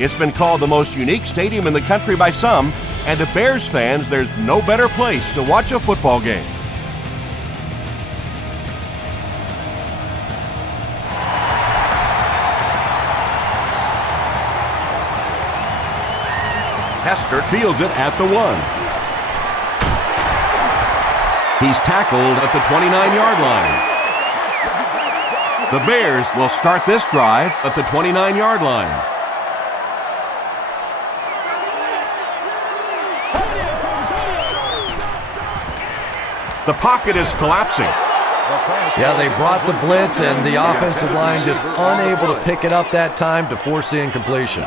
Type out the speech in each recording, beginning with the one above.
It's been called the most unique stadium in the country by some, and to Bears fans, there's no better place to watch a football game. Hester fields it at the 1. He's tackled at the 29-yard line. The Bears will start this drive at the 29-yard line. The pocket is collapsing. Yeah, they brought the blitz, and the offensive line just unable to pick it up that time to force the incompletion.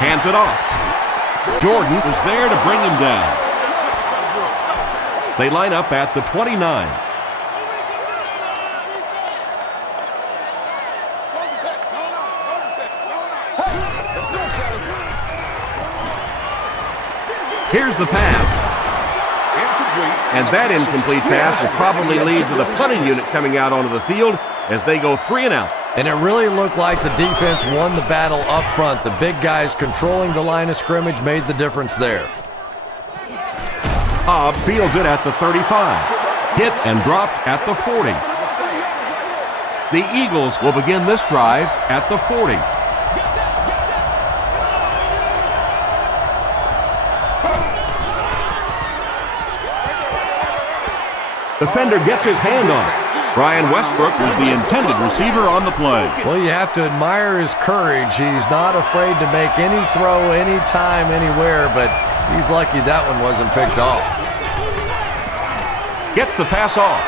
Hands it off. Jordan was there to bring him down. They line up at the 29. Here's the pass. And that incomplete pass will probably lead to the punting unit coming out onto the field as they go 3 and out. And it really looked like the defense won the battle up front. The big guys controlling the line of scrimmage made the difference there. Hobbs fields it at the 35. Hit and dropped at the 40. The Eagles will begin this drive at the 40. Defender gets his hand on it. Brian Westbrook was the intended receiver on the play. Well, you have to admire his courage. He's not afraid to make any throw, anytime, anywhere, but he's lucky that one wasn't picked off. Gets the pass off.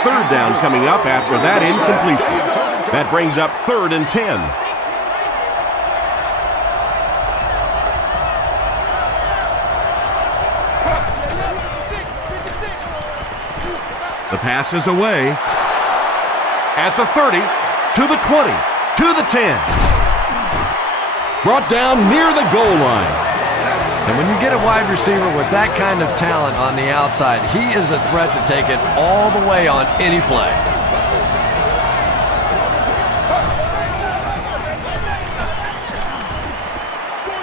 Third down coming up after that incompletion. That brings up 3rd and 10. The pass is away. At the 30, to the 20, to the 10. Brought down near the goal line. And when you get a wide receiver with that kind of talent on the outside, he is a threat to take it all the way on any play.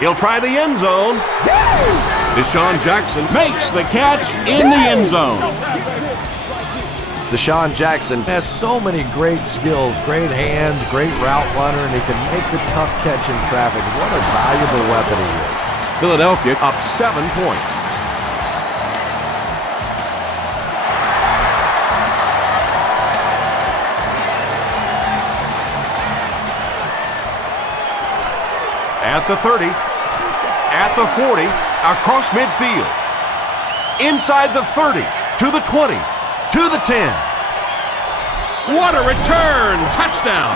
He'll try the end zone. Deshaun Jackson makes the catch in the end zone. Deshaun Jackson has so many great skills, great hands, great route runner, and he can make the tough catch in traffic. What a valuable weapon he is. Philadelphia up 7 points. At the 30, at the 40, across midfield. Inside the 30, to the 20, to the 10. What a return! Touchdown!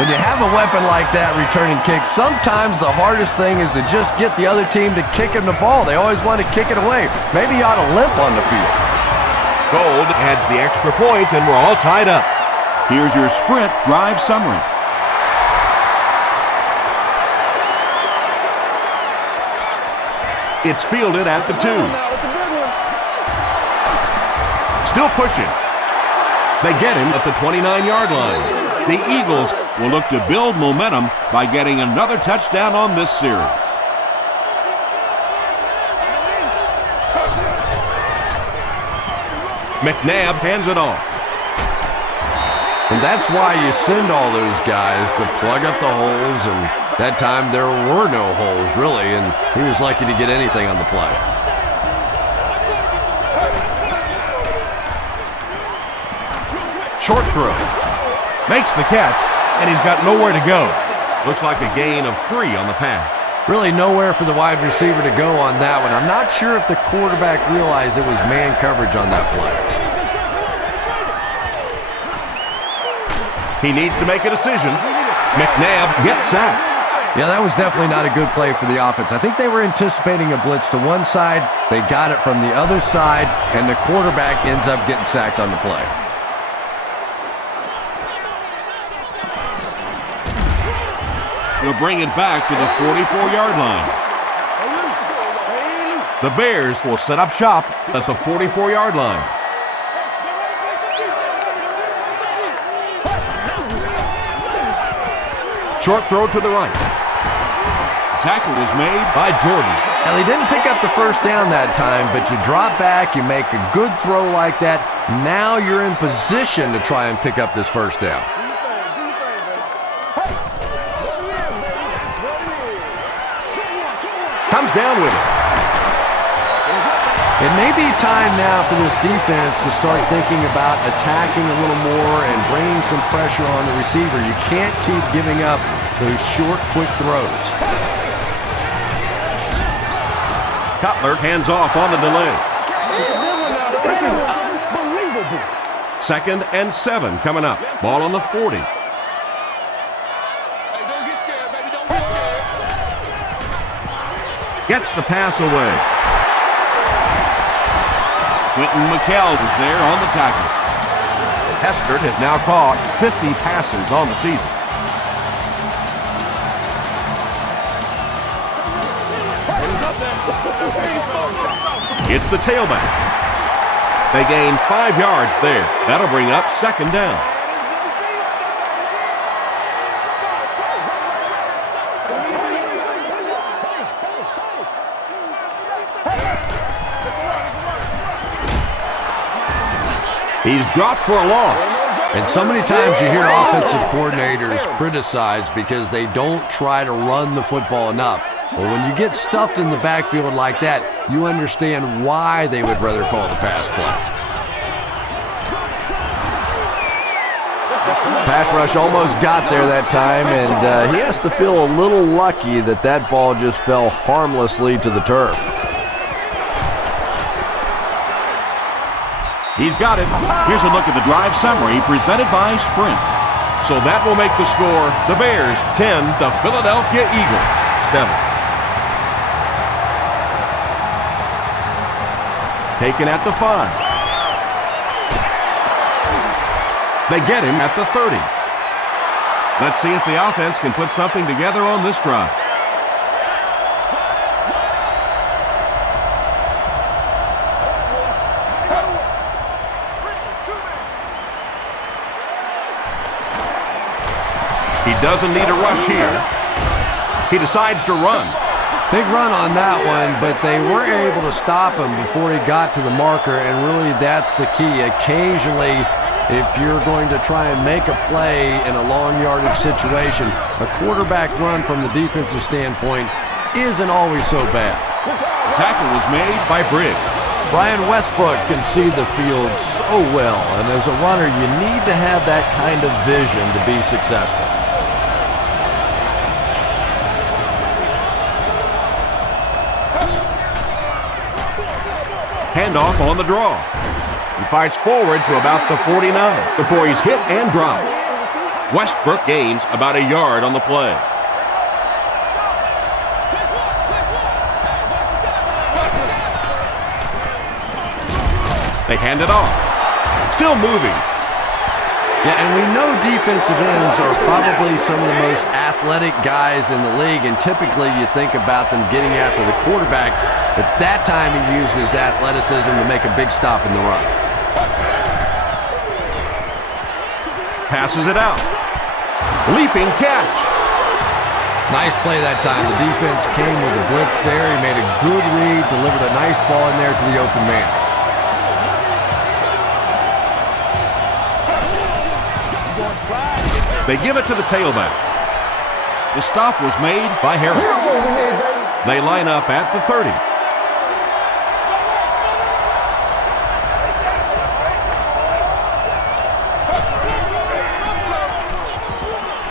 When you have a weapon like that returning kicks, sometimes the hardest thing is to just get the other team to kick him the ball. They always want to kick it away. Maybe he ought to limp on the field. Gold adds the extra point, and we're all tied up. Here's your sprint drive summary. It's fielded at the 2. Still pushing. They get him at the 29-yard line. The Eagles will look to build momentum by getting another touchdown on this series. McNabb hands it off. And that's why you send all those guys to plug up the holes, and that time there were no holes, really, and he was lucky to get anything on the play. Short throw. Makes the catch, and he's got nowhere to go. Looks like a gain of 3 on the pass. Really nowhere for the wide receiver to go on that one. I'm not sure if the quarterback realized it was man coverage on that play. He needs to make a decision. McNabb gets sacked. Yeah, that was definitely not a good play for the offense. I think they were anticipating a blitz to one side. They got it from the other side, and the quarterback ends up getting sacked on the play. He'll bring it back to the 44-yard line. The Bears will set up shop at the 44-yard line. Short throw to the right. Tackle was made by Jordan. Well, he didn't pick up the first down that time, but you drop back, you make a good throw like that. Now you're in position to try and pick up this first down. Comes down with it. It may be time now for this defense to start thinking about attacking a little more and bringing some pressure on the receiver. You can't keep giving up those short, quick throws. Cutler hands off on the delay. 2nd and 7 coming up. Ball on the 40. Gets the pass away. Quentin McKell is there on the tackle. Hestert has now caught 50 passes on the season. It's the tailback. They gain 5 yards there. That'll bring up 2nd down. He's dropped for a loss. And so many times you hear offensive coordinators criticized because they don't try to run the football enough. Well, when you get stuffed in the backfield like that, you understand why they would rather call the pass play. Pass rush almost got there that time, and he has to feel a little lucky that that ball just fell harmlessly to the turf. He's got it. Here's a look at the drive summary presented by Sprint. So that will make the score the Bears 10, the Philadelphia Eagles 7. Taken at the 5. They get him at the 30. Let's see if the offense can put something together on this drive. He doesn't need a rush here. He decides to run. Big run on that one, but they weren't able to stop him before he got to the marker, and really that's the key. Occasionally, if you're going to try and make a play in a long yardage situation, a quarterback run from the defensive standpoint isn't always so bad. Tackle was made by Briggs. Brian Westbrook can see the field so well, and as a runner, you need to have that kind of vision to be successful. Handoff on the draw. He fires forward to about the 49 before he's hit and dropped. Westbrook gains about a yard on the play. They hand it off. Still moving. Yeah, and we know defensive ends are probably some of the most athletic guys in the league, and typically you think about them getting after the quarterback, but that time he used his athleticism to make a big stop in the run. Passes it out. Leaping catch. Nice play that time. The defense came with a blitz there. He made a good read, delivered a nice ball in there to the open man. They give it to the tailback. The stop was made by Harris. They line up at the 30.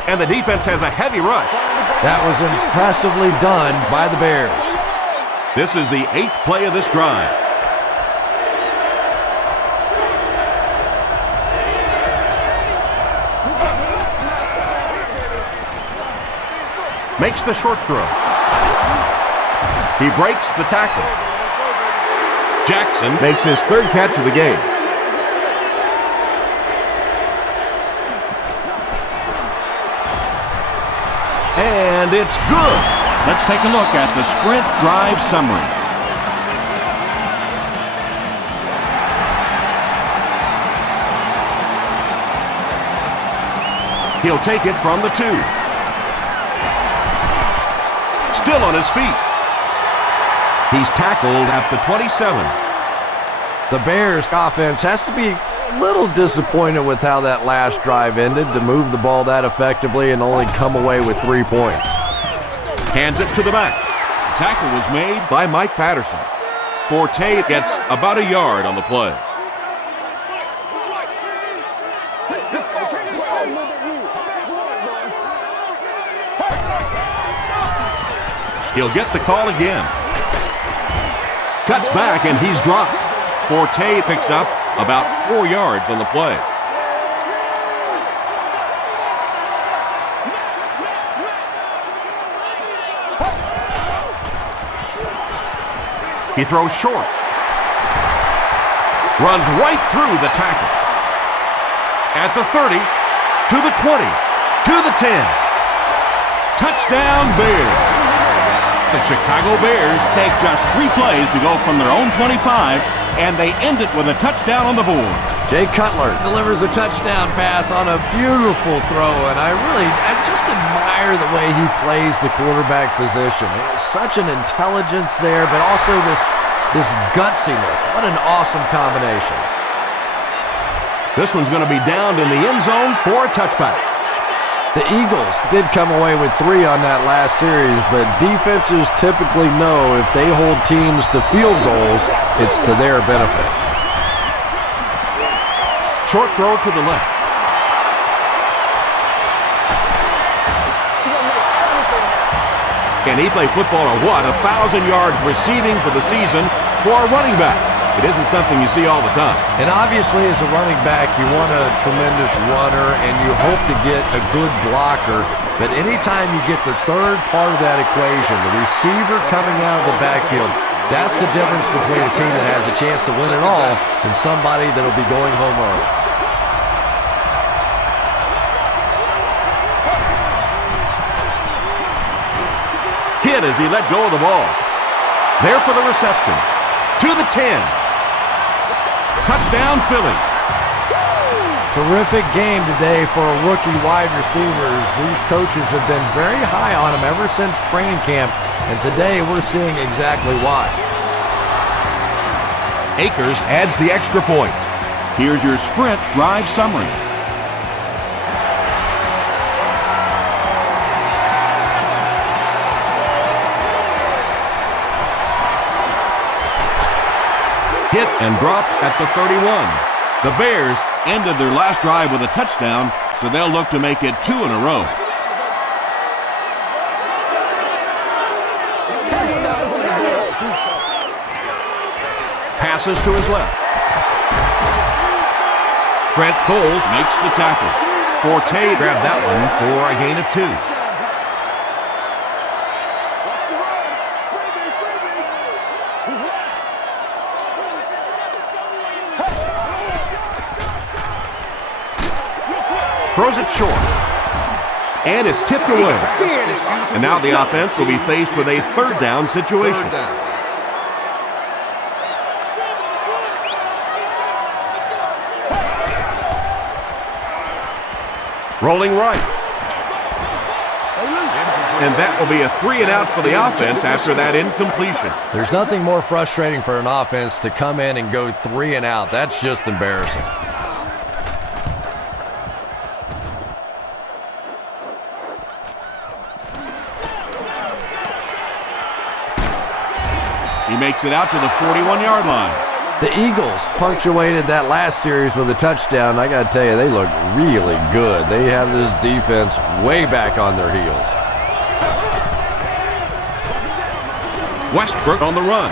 And the defense has a heavy rush. That was impressively done by the Bears. This is the 8th play of this drive. Makes the short throw. He breaks the tackle. Jackson makes his 3rd catch of the game. And it's good. Let's take a look at the Sprint drive summary. He'll take it from the 2. still on his feet. He's tackled at the 27. The Bears offense has to be a little disappointed with how that last drive ended, to move the ball that effectively and only come away with 3 points. Hands it to the back. Tackle was made by Mike Patterson. Forte gets about a yard on the play. He'll get the call again. Cuts back and he's dropped. Forte picks up about 4 yards on the play. He throws short. Runs right through the tackle. At the 30, to the 20, to the 10. Touchdown Bears. The Chicago Bears take just 3 plays to go from their own 25, and they end it with a touchdown on the board. Jay Cutler delivers a touchdown pass on a beautiful throw, and I just admire the way he plays the quarterback position. There's such an intelligence there, but also this gutsiness. What an awesome combination. This one's going to be downed in the end zone for a touchback. The Eagles did come away with 3 on that last series, but defenses typically know if they hold teams to field goals, it's to their benefit. Short throw to the left. Can he play football or what? 1,000 yards receiving for the season for a running back. It isn't something you see all the time. And obviously, as a running back, you want a tremendous runner, and you hope to get a good blocker. But anytime you get the third part of that equation, the receiver coming out of the backfield, that's the difference between a team that has a chance to win it all and somebody that'll be going home early. Hit as he let go of the ball. There for the reception. To the 10. Touchdown, Philly. Terrific game today for a rookie wide receivers. These coaches have been very high on him ever since training camp, and today we're seeing exactly why. Akers adds the extra point. Here's your sprint drive summary. Hit and dropped at the 31. The Bears ended their last drive with a touchdown, so they'll look to make it 2 in a row. Passes to his left. Trent Cole makes the tackle. Forte grabbed that one for a gain of 2. Throws it short. And it's tipped away. And now the offense will be faced with a third down situation. Rolling right. And that will be a 3 and out for the offense after that incompletion. There's nothing more frustrating for an offense to come in and go 3 and out. That's just embarrassing. He makes it out to the 41-yard line. The Eagles punctuated that last series with a touchdown. I got to tell you, they look really good. They have this defense way back on their heels. Westbrook on the run.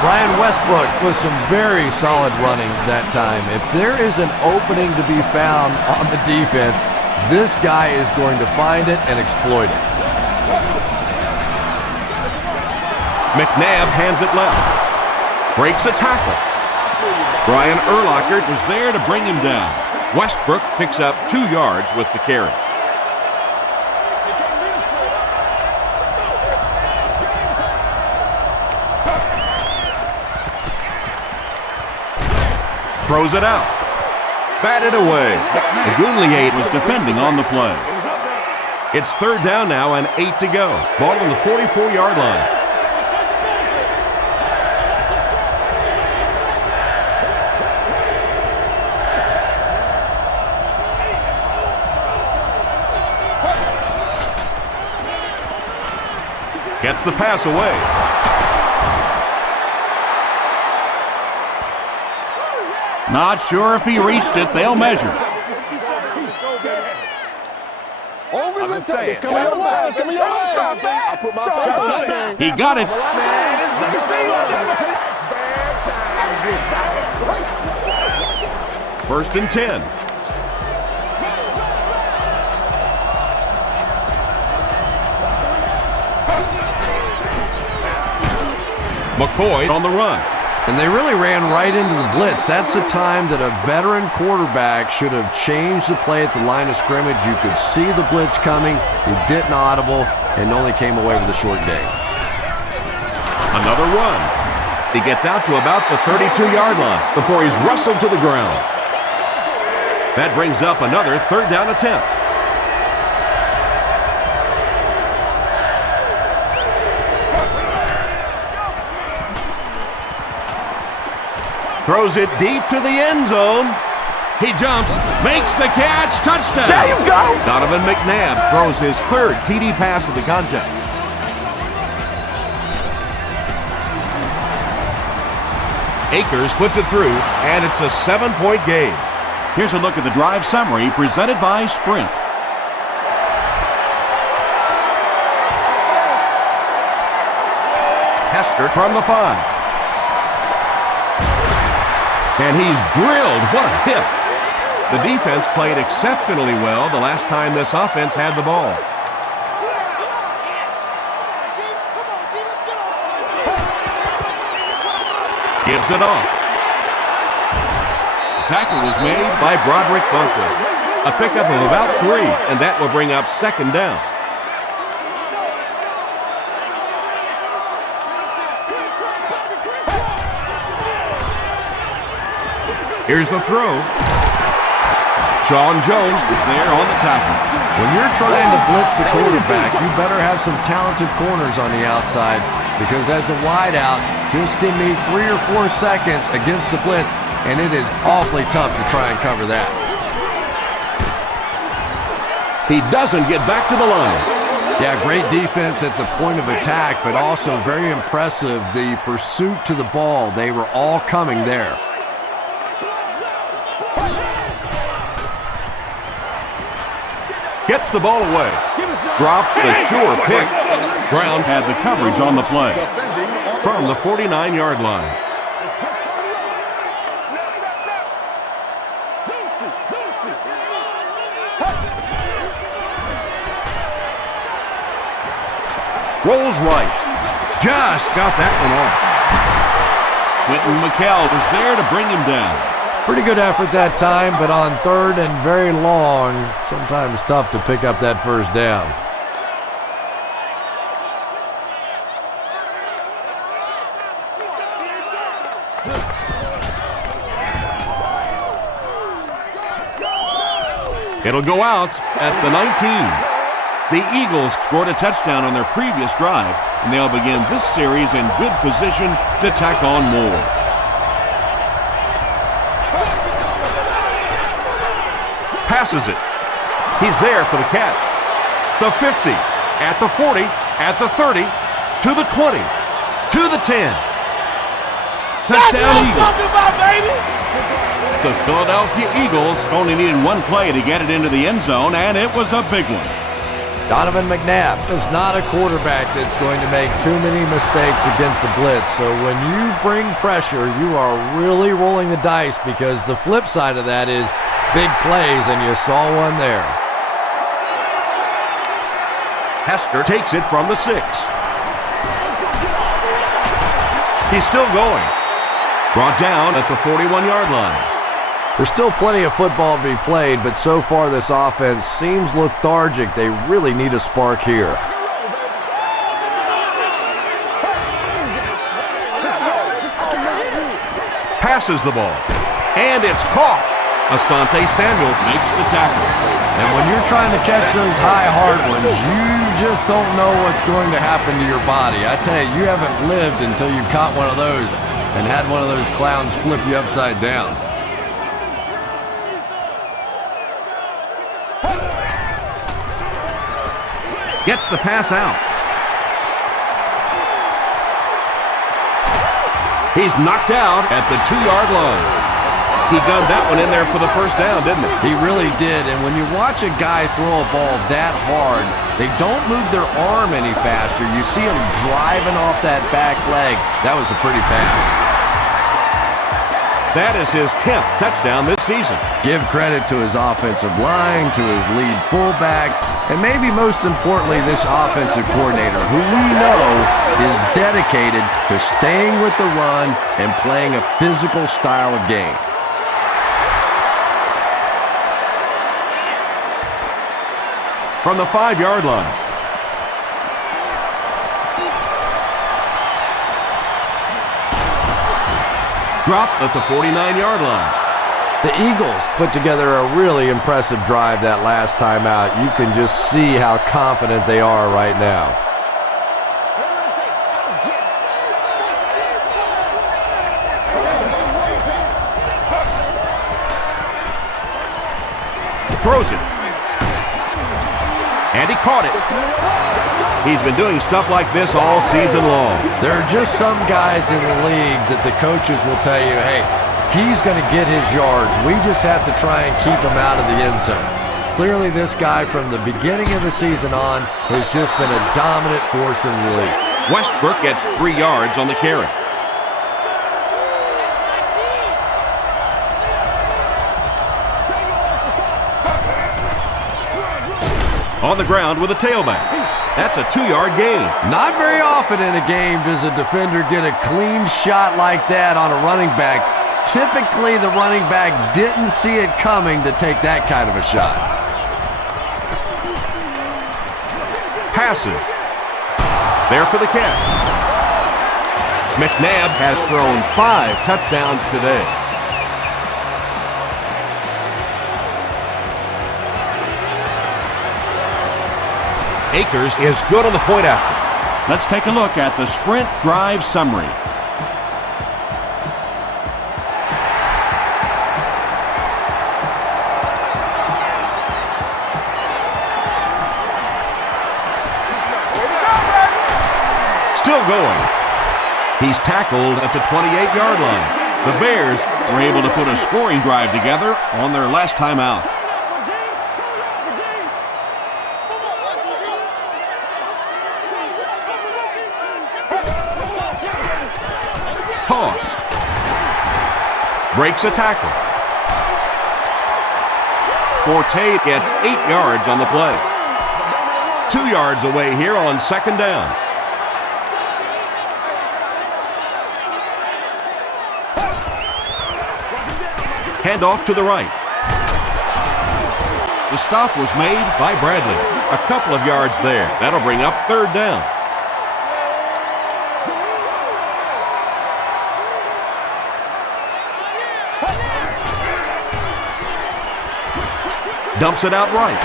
Brian Westbrook with some very solid running that time. If there is an opening to be found on the defense, this guy is going to find it and exploit it. McNabb hands it left. Breaks a tackle. Brian Urlacher was there to bring him down. Westbrook picks up 2 yards with the carry. Throws it out. Batted away. Goulier was defending on the play. It's third down now and 8 to go. Ball on the 44-yard line. Gets the pass away. Not sure if he reached it. They'll measure. Over the top. It's coming your way. It's coming your way. I put my face on that thing. He got it. First and 10. McCoy on the run. And they really ran right into the blitz. That's a time that a veteran quarterback should have changed the play at the line of scrimmage. You could see the blitz coming. He didn't audible and only came away with a short gain. Another run. He gets out to about the 32-yard line before he's wrestled to the ground. That brings up another third down attempt. Throws it deep to the end zone. He jumps, makes the catch, touchdown. There you go. Donovan McNabb throws his third TD pass of the contest. Akers puts it through, and it's a 7-point game. Here's a look at the drive summary presented by Sprint. Hester from the 5. And he's drilled. What a hit. The defense played exceptionally well the last time this offense had the ball. Gives it off. The tackle was made by Broderick Bunkley. A pickup of about 3, and that will bring up second down. Here's the throw. Sean Jones is there on the tackle. When you're trying to blitz the quarterback, you better have some talented corners on the outside, because as a wideout, just give me 3 or 4 seconds against the blitz, and it is awfully tough to try and cover that. He doesn't get back to the line. Yeah, great defense at the point of attack, but also very impressive the pursuit to the ball. They were all coming there. Gets the ball away. Drops the sure pick. Brown had the coverage on the play. From the 49-yard line. Rolls right. Just got that one off. Quentin McKell was there to bring him down. Pretty good effort that time, but on third and very long, sometimes tough to pick up that first down. It'll go out at the 19. The Eagles scored a touchdown on their previous drive, and they'll begin this series in good position to tack on more. Passes it. He's there for the catch. The 50, at the 40, at the 30, to the 20, to the 10. Touchdown Eagles. The Philadelphia Eagles only needed one play to get it into the end zone, and it was a big one. Donovan McNabb is not a quarterback that's going to make too many mistakes against the blitz. So when you bring pressure, you are really rolling the dice, because the flip side of that is big plays, and you saw one there. Hester takes it from the 6. He's still going. Brought down at the 41-yard line. There's still plenty of football to be played, but so far this offense seems lethargic. They really need a spark here. Passes the ball, and it's caught. Asante Samuel makes the tackle. And when you're trying to catch those high, hard ones, you just don't know what's going to happen to your body. I tell you, you haven't lived until you've caught one of those and had one of those clowns flip you upside down. Gets the pass out. He's knocked out at the 2-yard line. He gunned that one in there for the first down, didn't he? He really did, and when you watch a guy throw a ball that hard, they don't move their arm any faster. You see him driving off that back leg. That was a pretty pass. That is his 10th touchdown this season. Give credit to his offensive line, to his lead fullback, and maybe most importantly, this offensive coordinator, who we know is dedicated to staying with the run and playing a physical style of game. From the 5-yard line. Dropped at the 49-yard line. The Eagles put together a really impressive drive that last time out. You can just see how confident they are right now. Throws it. And he caught it. He's been doing stuff like this all season long. There are just some guys in the league that the coaches will tell you, hey, he's going to get his yards. We just have to try and keep him out of the end zone. Clearly, this guy from the beginning of the season on has just been a dominant force in the league. Westbrook gets 3 yards on the carry. On the ground with a tailback. That's a 2-yard gain. Not very often in a game does a defender get a clean shot like that on a running back. Typically, the running back didn't see it coming to take that kind of a shot. Passing. There for the catch. McNabb has thrown 5 touchdowns today. Akers is good on the point after. Let's take a look at the sprint drive summary. Still going. He's tackled at the 28-yard line. The Bears were able to put a scoring drive together on their last time out. Toss. Breaks a tackle. Forte gets 8 yards on the play. 2 yards away here on second down. Handoff to the right. The stop was made by Bradley. A couple of yards there. That'll bring up third down. Dumps it out right.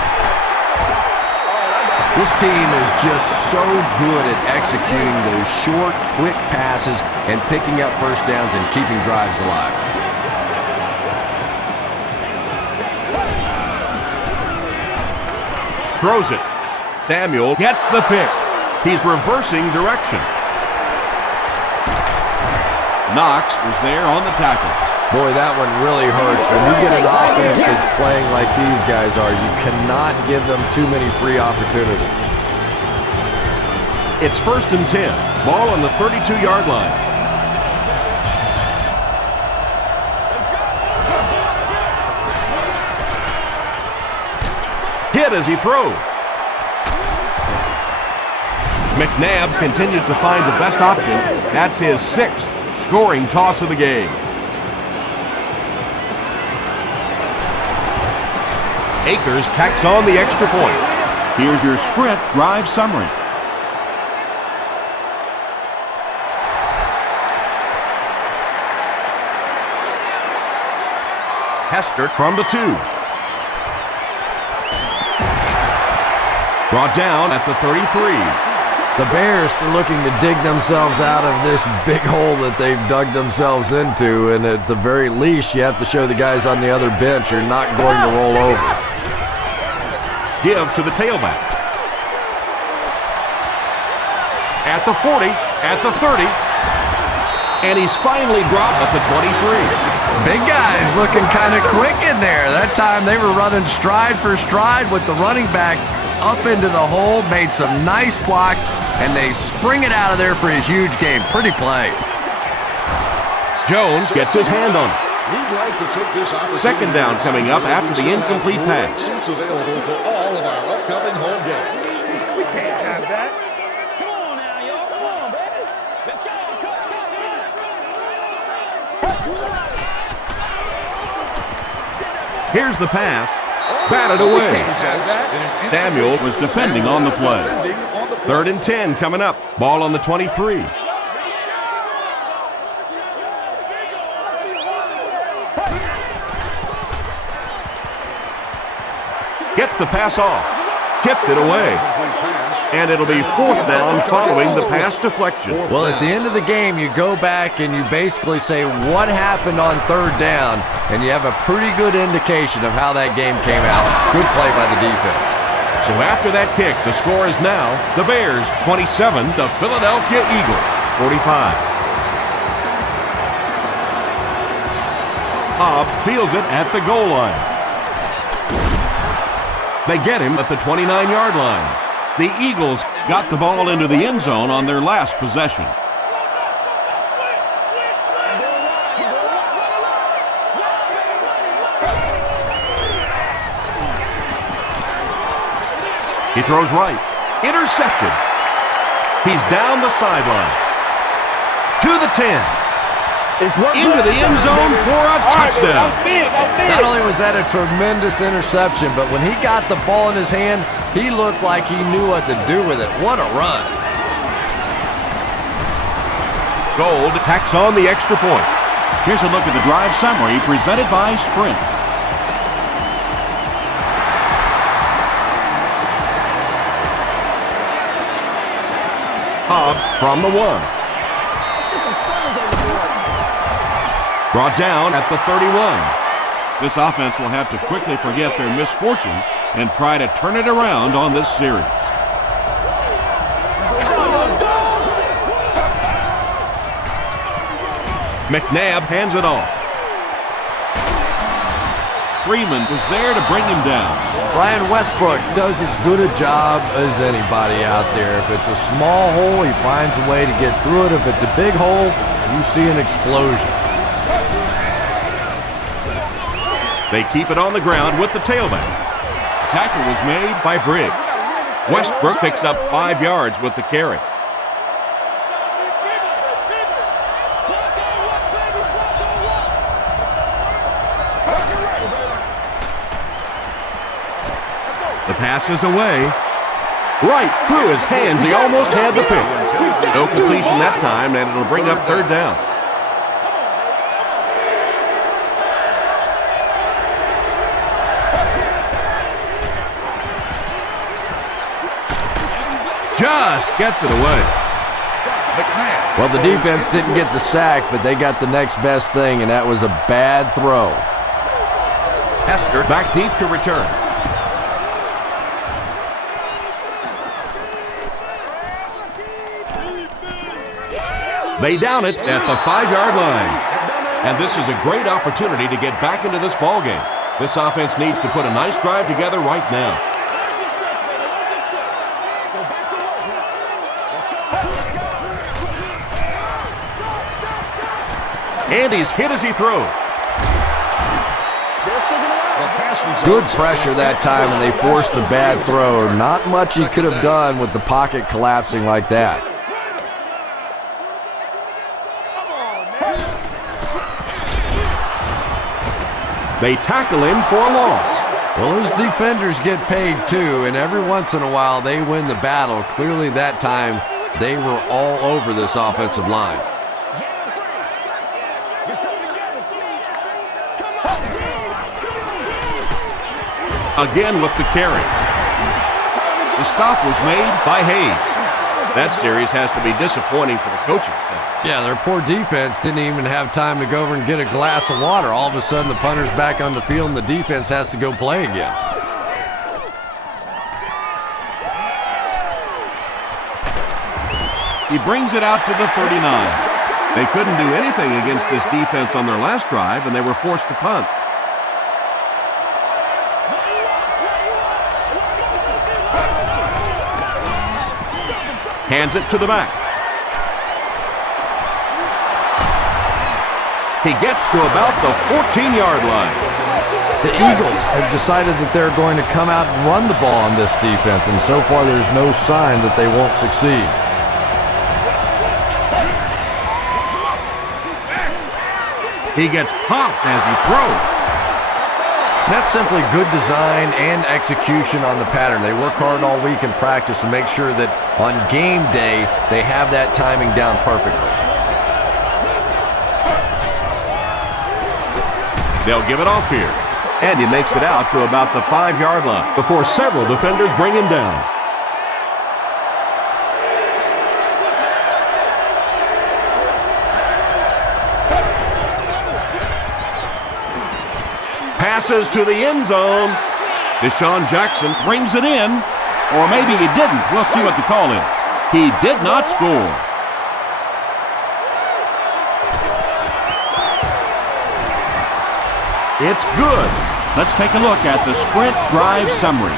This team is just so good at executing those short, quick passes and picking up first downs and keeping drives alive. Throws it. Samuel gets the pick. He's reversing direction. Knox was there on the tackle. Boy, that one really hurts. When you get an offense that's playing like these guys are, you cannot give them too many free opportunities. It's 1st and 10. Ball on the 32-yard line. Hit as he throws. McNabb continues to find the best option. That's his 6th scoring toss of the game. Akers tacks on the extra point. Here's your sprint drive summary. Hester from the 2. Brought down at the 33. The Bears are looking to dig themselves out of this big hole that they've dug themselves into, and at the very least, you have to show the guys on the other bench you're not going to roll over. Give to the tailback. At the 40, at the 30. And he's finally dropped at the 23. Big guys looking kind of quick in there. That time they were running stride for stride with the running back up into the hole, made some nice blocks, and they spring it out of there for his huge game. Pretty play. Jones gets his hand on it. We'd like to take this opportunity. Second down coming up after the incomplete pass. Seats available for all of our upcoming home games. We can't have that. Come on now, y'all. Come on, baby. Let's go. Here's the pass. Batted away. Samuel was defending on the play. 3rd and 10 coming up. Ball on the 23. Gets the pass off. Tipped it away. And it'll be 4th down following the pass deflection. Well, at the end of the game, you go back and you basically say what happened on 3rd down, and you have a pretty good indication of how that game came out. Good play by the defense. So after that kick, the score is now the Bears 27, the Philadelphia Eagles 45. Hobbs fields it at the goal line. They get him at the 29-yard line. The Eagles got the ball into the end zone on their last possession. He throws right. Intercepted. He's down the sideline. To the 10. Into the end zone for a touchdown. Not only was that a tremendous interception, but when he got the ball in his hand, he looked like he knew what to do with it. What a run. Gold tacks on the extra point. Here's a look at the drive summary presented by Sprint. Hobbs from the 1. Brought down at the 31. This offense will have to quickly forget their misfortune and try to turn it around on this series. McNabb hands it off. Freeman was there to bring him down. Brian Westbrook does as good a job as anybody out there. If it's a small hole, he finds a way to get through it. If it's a big hole, you see an explosion. They keep it on the ground with the tailback. The tackle was made by Briggs. Westbrook picks up 5 yards with the carry. The pass is away. Right through his hands. He almost had the pick. No completion that time, and it'll bring up 3rd down. Just gets it away. Well, the defense didn't get the sack, but they got the next best thing, and that was a bad throw. Hester back deep to return. They down it at the 5-yard line. And this is a great opportunity to get back into this ballgame. This offense needs to put a nice drive together right now. And he's hit as he throws. Good pressure that time, and they forced a bad throw. Not much he could have done with the pocket collapsing like that. They tackle him for a loss. Well, those defenders get paid too, and every once in a while they win the battle. Clearly that time they were all over this offensive line. Again with the carry. The stop was made by Hayes. That series has to be disappointing for the coaching staff. Yeah, their poor defense didn't even have time to go over and get a glass of water. All of a sudden, the punter's back on the field, and the defense has to go play again. He brings it out to the 39. They couldn't do anything against this defense on their last drive, and they were forced to punt. Hands it to the back. He gets to about the 14-yard line. The Eagles have decided that they're going to come out and run the ball on this defense, and so far there's no sign that they won't succeed. He gets popped as he throws. And that's simply good design and execution on the pattern. They work hard all week in practice to make sure that on game day they have that timing down perfectly. They'll give it off here. And he makes it out to about the 5-yard line before several defenders bring him down. Passes to the end zone. Deshaun Jackson brings it in. Or maybe he didn't. We'll see what the call is. He did not score. It's good. Let's take a look at the sprint drive summary.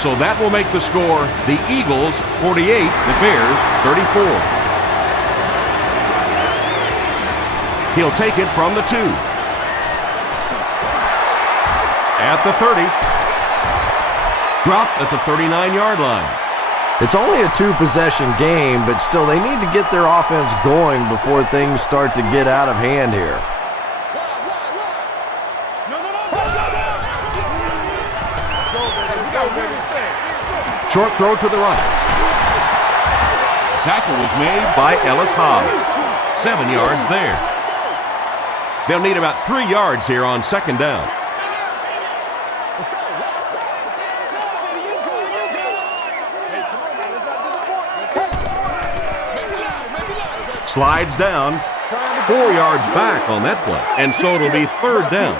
So that will make the score the Eagles 48, the Bears 34. He'll take it from the 2. At the 30. Dropped at the 39-yard line. It's only a 2-possession game, but still they need to get their offense going before things start to get out of hand here. Short throw to the right. Tackle was made by Ellis Hobbs. 7 yards there. They'll need about 3 yards here on second down. Slides down, 4 yards back on that play, and so it'll be third down.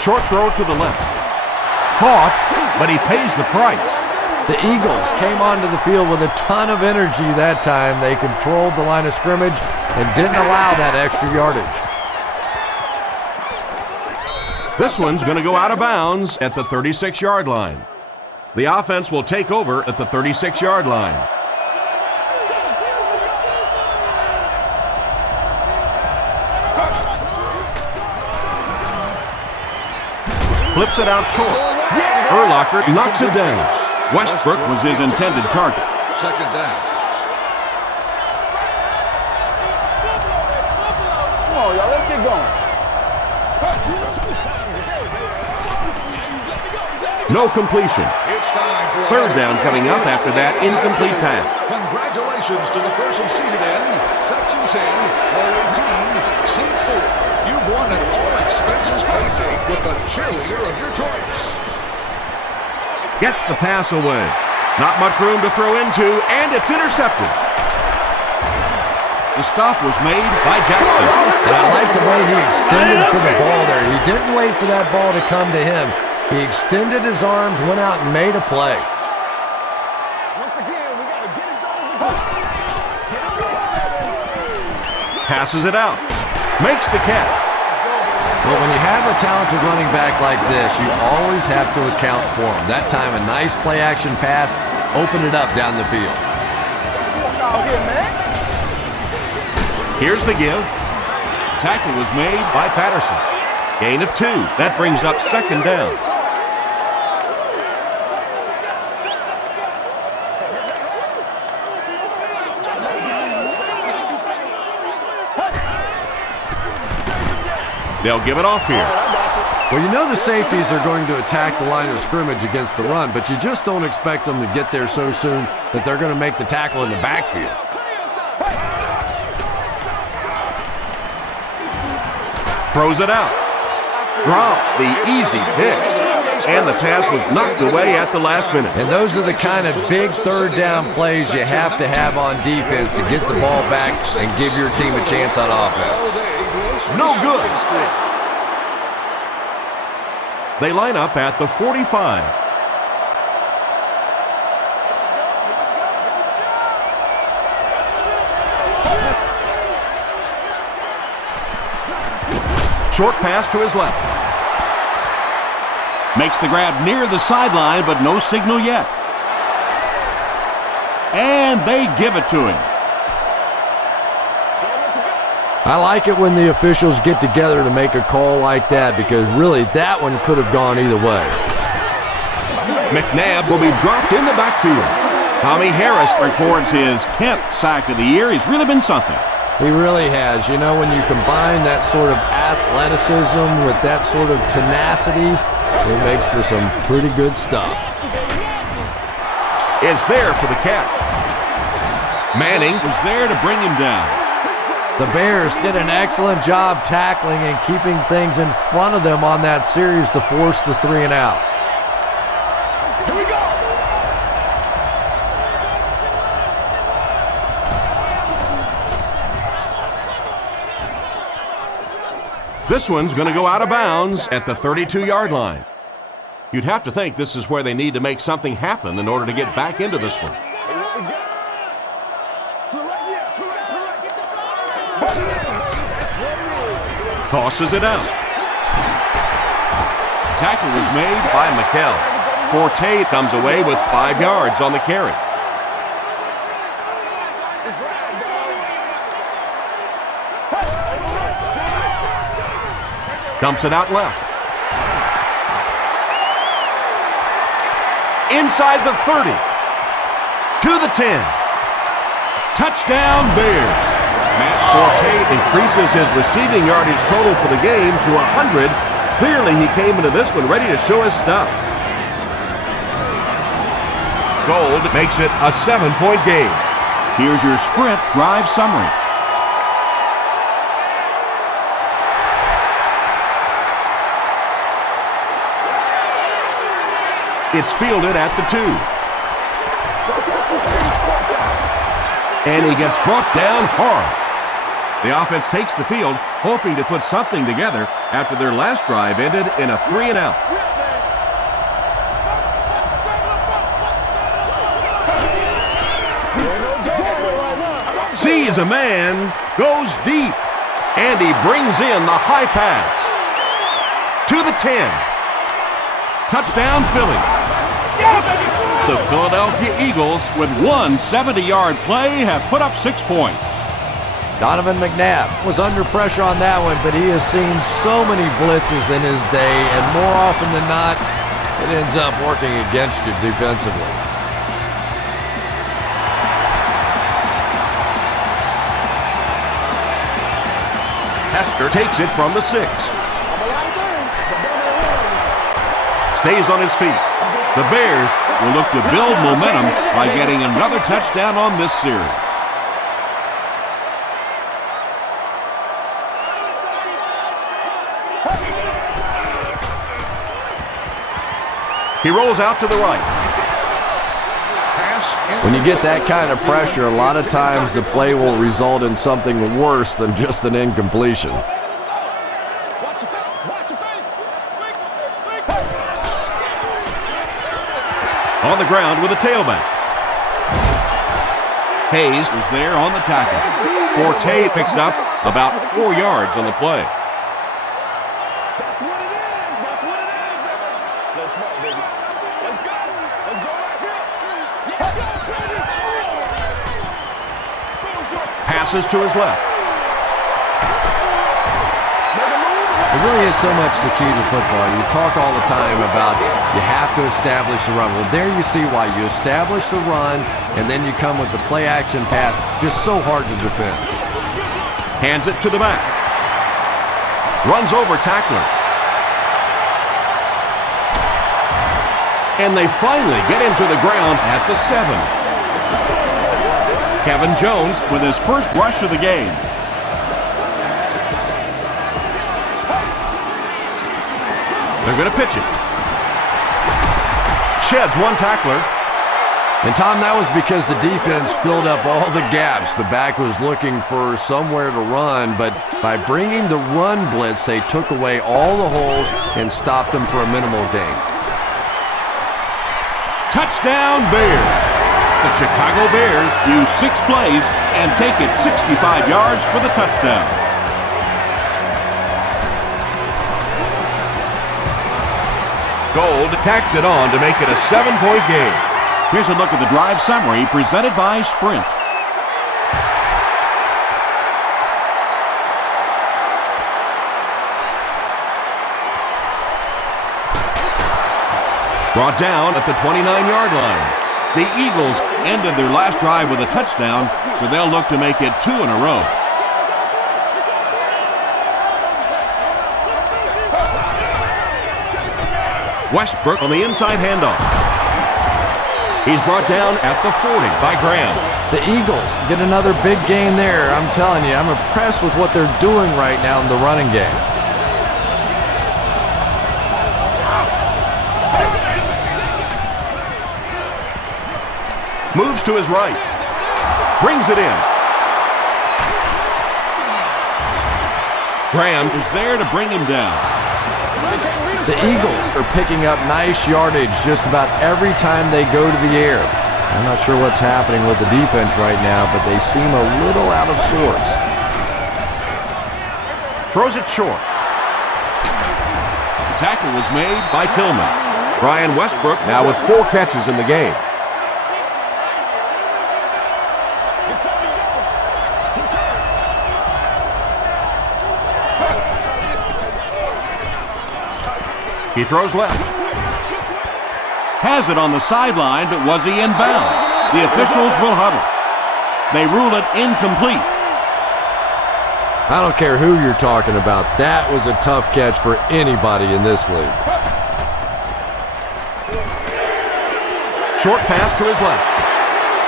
Short throw to the left. Caught, but he pays the price. The Eagles came onto the field with a ton of energy that time. They controlled the line of scrimmage and didn't allow that extra yardage. This one's going to go out of bounds at the 36-yard line. The offense will take over at the 36-yard line. Flips it out short. Urlacher knocks it down. Westbrook was his intended target. Second down. Come on, y'all, let's get going. No completion. Third down coming up after that incomplete pass. Congratulations to the person seated in Section 10, Row 18, Seat 4. You've won an all-expenses paid date with the cheerleader of your choice. Gets the pass away. Not much room to throw into, and it's intercepted. The stop was made by Jackson. And I like the way he extended for the ball there. He didn't wait for that ball to come to him. He extended his arms, went out and made a play. Once again, we got to get it done as a group. Passes it out. Makes the catch. Well, when you have a talented running back like this, you always have to account for him. That time, a nice play-action pass opened it up down the field. Here's the give. Tackle was made by Patterson. Gain of 2. That brings up second down. They'll give it off here. Well, you know the safeties are going to attack the line of scrimmage against the run, but you just don't expect them to get there so soon that they're going to make the tackle in the backfield. Throws it out. Drops the easy pick. And the pass was knocked away at the last minute. And those are the kind of big third down plays you have to have on defense to get the ball back and give your team a chance on offense. No good. They line up at the 45. Short pass to his left. Makes the grab near the sideline, but no signal yet. And they give it to him. I like it when the officials get together to make a call like that because really that one could have gone either way. McNabb will be dropped in the backfield. Tommy Harris records his 10th sack of the year. He's really been something. He really has. You know, when you combine that sort of athleticism with that sort of tenacity, it makes for some pretty good stuff. Is there for the catch. Manning was there to bring him down. The Bears did an excellent job tackling and keeping things in front of them on that series to force the 3 and out. Here we go. This one's going to go out of bounds at the 32-yard line. You'd have to think this is where they need to make something happen in order to get back into this one. Tosses it out. Tackle was made by McKell. Forte comes away with 5 yards on the carry. Dumps it out left. Inside the 30. To the 10. Touchdown Bears. Matt Forte increases his receiving yardage total for the game to 100. Clearly he came into this one ready to show his stuff. Gold makes it a 7-point game. Here's your sprint drive summary. It's fielded at the 2. And he gets brought down hard. The offense takes the field, hoping to put something together after their last drive ended in a 3 and out. Sees a man, goes deep, and he brings in the high pass. To the 10. Touchdown Philly. The Philadelphia Eagles, with one 70-yard play, have put up 6 points. Donovan McNabb was under pressure on that one, but he has seen so many blitzes in his day, and more often than not, it ends up working against you defensively. Hester takes it from the 6. Stays on his feet. The Bears will look to build momentum by getting another touchdown on this series. He rolls out to the right. When you get that kind of pressure, a lot of times the play will result in something worse than just an incompletion. On the ground with a tailback. Hayes was there on the tackle. Forte picks up about 4 yards on the play. Passes to his left. It really is so much the key to football. You talk all the time about you have to establish the run. Well, there you see why. You establish the run, and then you come with the play-action pass. Just so hard to defend. Hands it to the back. Runs over tackler. And they finally get him to the ground at the 7. Kevin Jones with his first rush of the game. They're going to pitch it. Sheds one tackler. And Tom, that was because the defense filled up all the gaps. The back was looking for somewhere to run, but by bringing the run blitz, they took away all the holes and stopped them for a minimal gain. Touchdown Bears. The Chicago Bears use 6 plays and take it 65 yards for the touchdown. Gold tacks it on to make it a 7-point game. Here's a look at the drive summary presented by Sprint. Brought down at the 29-yard line. The Eagles ended their last drive with a touchdown, so they'll look to make it 2 in a row. Westbrook on the inside handoff. He's brought down at the 40 by Graham. The Eagles get another big gain there. I'm telling you, I'm impressed with what they're doing right now in the running game. Moves to his right. Brings it in. Graham is there to bring him down. The Eagles are picking up nice yardage just about every time they go to the air. I'm not sure what's happening with the defense right now, but they seem a little out of sorts. Throws it short. The tackle was made By Tillman. Brian Westbrook now with 4 catches in the game. He throws left. has it on the sideline, but was he in bounds? The officials will huddle. They rule it incomplete. I don't care who you're talking about. That was a tough catch for anybody in this league. Short pass to his left.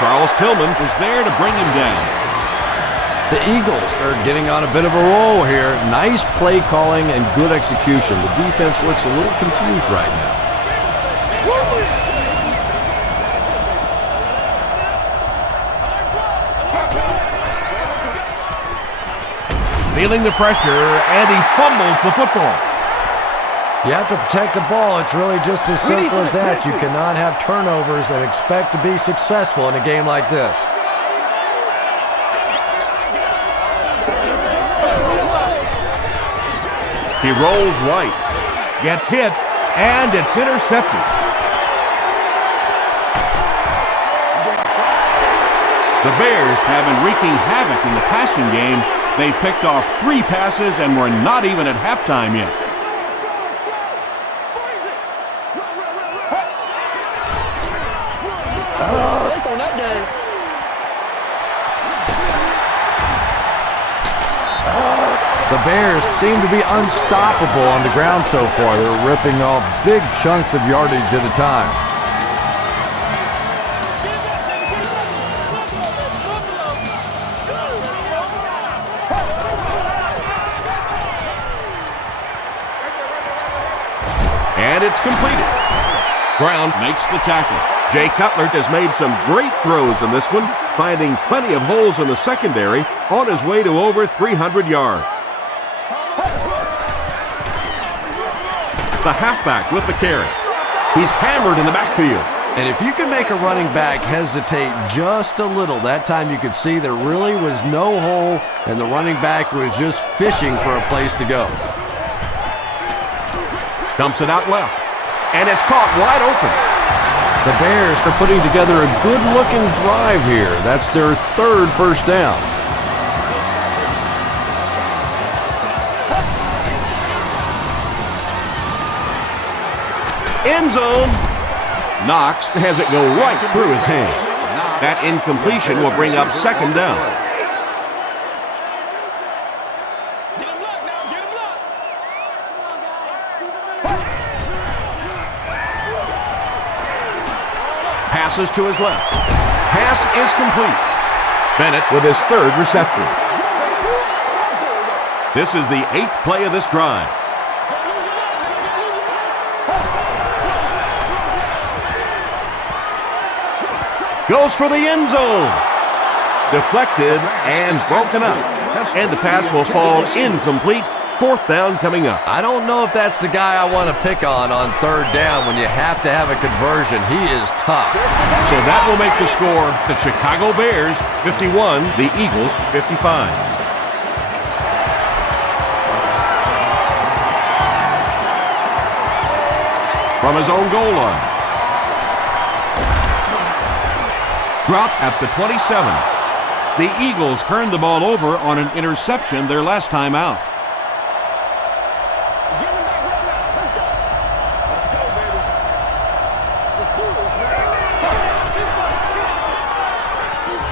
Charles Tillman Was there to bring him down. The Eagles are getting on a bit of a roll here. Nice play calling and good execution. The defense looks a little confused right now. feeling the pressure, and he fumbles the football. You have to protect the ball. It's really just as simple as that. You cannot have turnovers and expect to be successful in a game like this. He rolls right, gets hit, and it's intercepted. The Bears have been wreaking havoc in the passing game. They picked off 3 passes and were not even at halftime yet. The Bears seem to be unstoppable on the ground so far. They're ripping off big chunks of yardage at a time. And it's completed. Brown makes the tackle. Jay Cutler has made some great throws in this one, finding plenty of holes in the secondary on his way to over 300 yards. The halfback with the carry. He's hammered in the backfield. And if you can make a running back hesitate just a little, that time you could see there really was no hole and the running back was just fishing for a place to go. Dumps it out left. And it's caught wide open. The Bears are putting together a good-looking drive here. That's their 3rd first down. End zone. Knox has it go right through his hand. That incompletion will bring up 2nd down. Passes to his left. Pass is complete. Bennett with his 3rd reception. This is the 8th play of this drive. Goes for the end zone. Deflected and broken up. And the pass will fall incomplete. Fourth down coming up. I don't know if that's the guy I want to pick on third down when you have to have a conversion. He is tough. So that will make the score the Chicago Bears 51, the Eagles 55. From his own goal line. Dropped at the 27. The Eagles turned the ball over on an interception their last time out.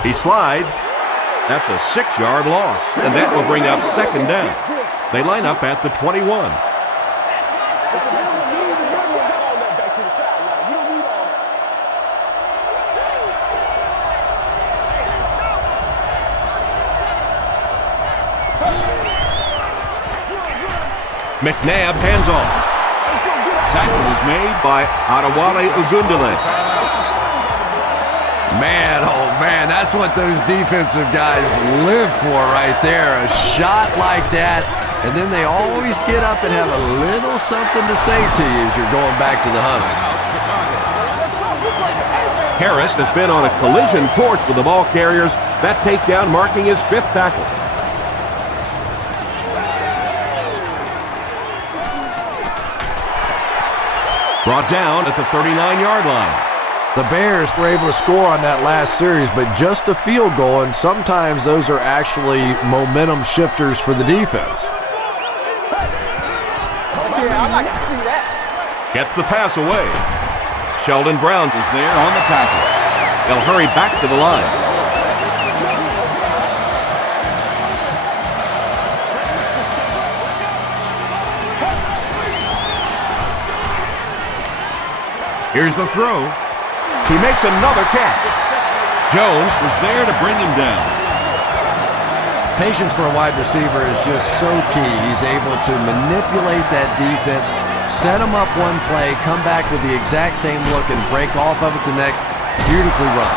He slides. That's a 6-yard loss, and that will bring up second down. They line up at the 21. McNabb hands off. Tackle is made by Adewale Ogundele. Man, oh man, that's what those defensive guys live for right there. A shot like that, and then they always get up and have a little something to say to you as you're going back to the hunt. Harris has been on a collision course with the ball carriers. That takedown marking his 5th tackle. Brought down at the 39-yard line. The Bears were able to score on that last series, but just a field goal, and sometimes those are actually momentum shifters for the defense. Gets the pass away. Sheldon Brown is there on the tackle. They'll hurry back to the line. Here's the throw. He makes another catch. Jones was there to bring him down. Patience for a wide receiver is just so key. He's able to manipulate that defense, set them up one play, come back with the exact same look, and break off of it the next. Beautifully run.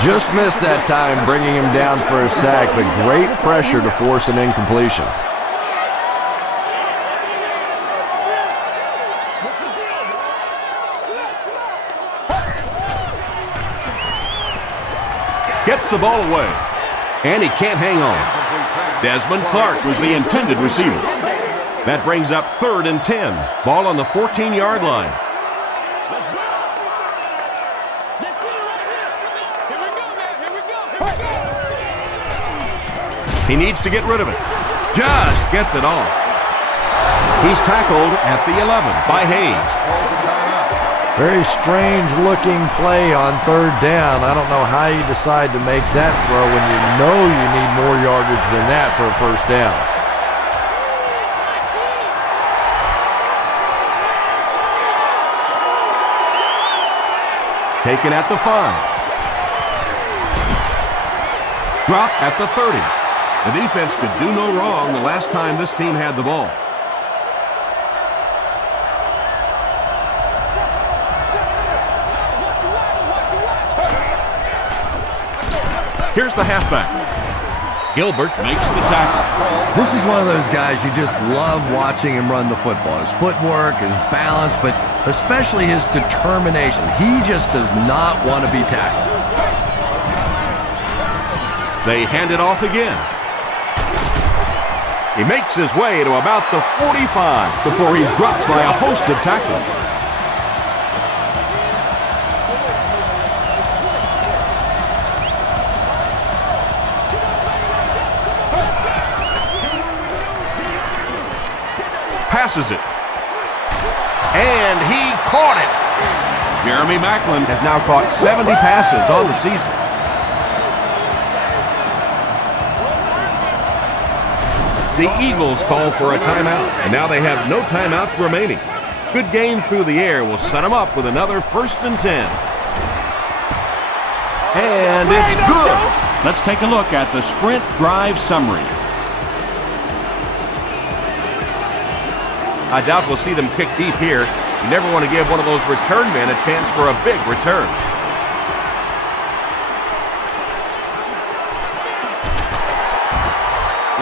Just missed that time, bringing him down for a sack, but great pressure to force an incompletion. Gets the ball away, and he can't hang on. Desmond Clark was the intended receiver. That brings up 3rd and 10. Ball on the 14-yard line. He needs to get rid of it. Just gets it off. He's tackled at the 11 by Hayes. Very strange-looking play on 3rd down. I don't know how you decide to make that throw when you know you need more yardage than that for a 1st down. Taken at the 5. Dropped at the 30. The defense could do no wrong the last time this team had the ball. Here's the halfback. Gilbert makes the tackle. This is one of those guys you just love watching him run the football. His footwork, his balance, but especially his determination. He just does not want to be tackled. They hand it off again. He makes his way to about the 45 before he's dropped by a host of tacklers. Passes it. And he caught it. Jeremy Maclin has now caught 70 passes on the season. The Eagles call for a timeout, and now they have no timeouts remaining. Good gain through the air will set them up with another 1st and 10. And it's good. Let's take a look at the sprint drive summary. I doubt we'll see them kick deep here. You never want to give one of those return men a chance for a big return.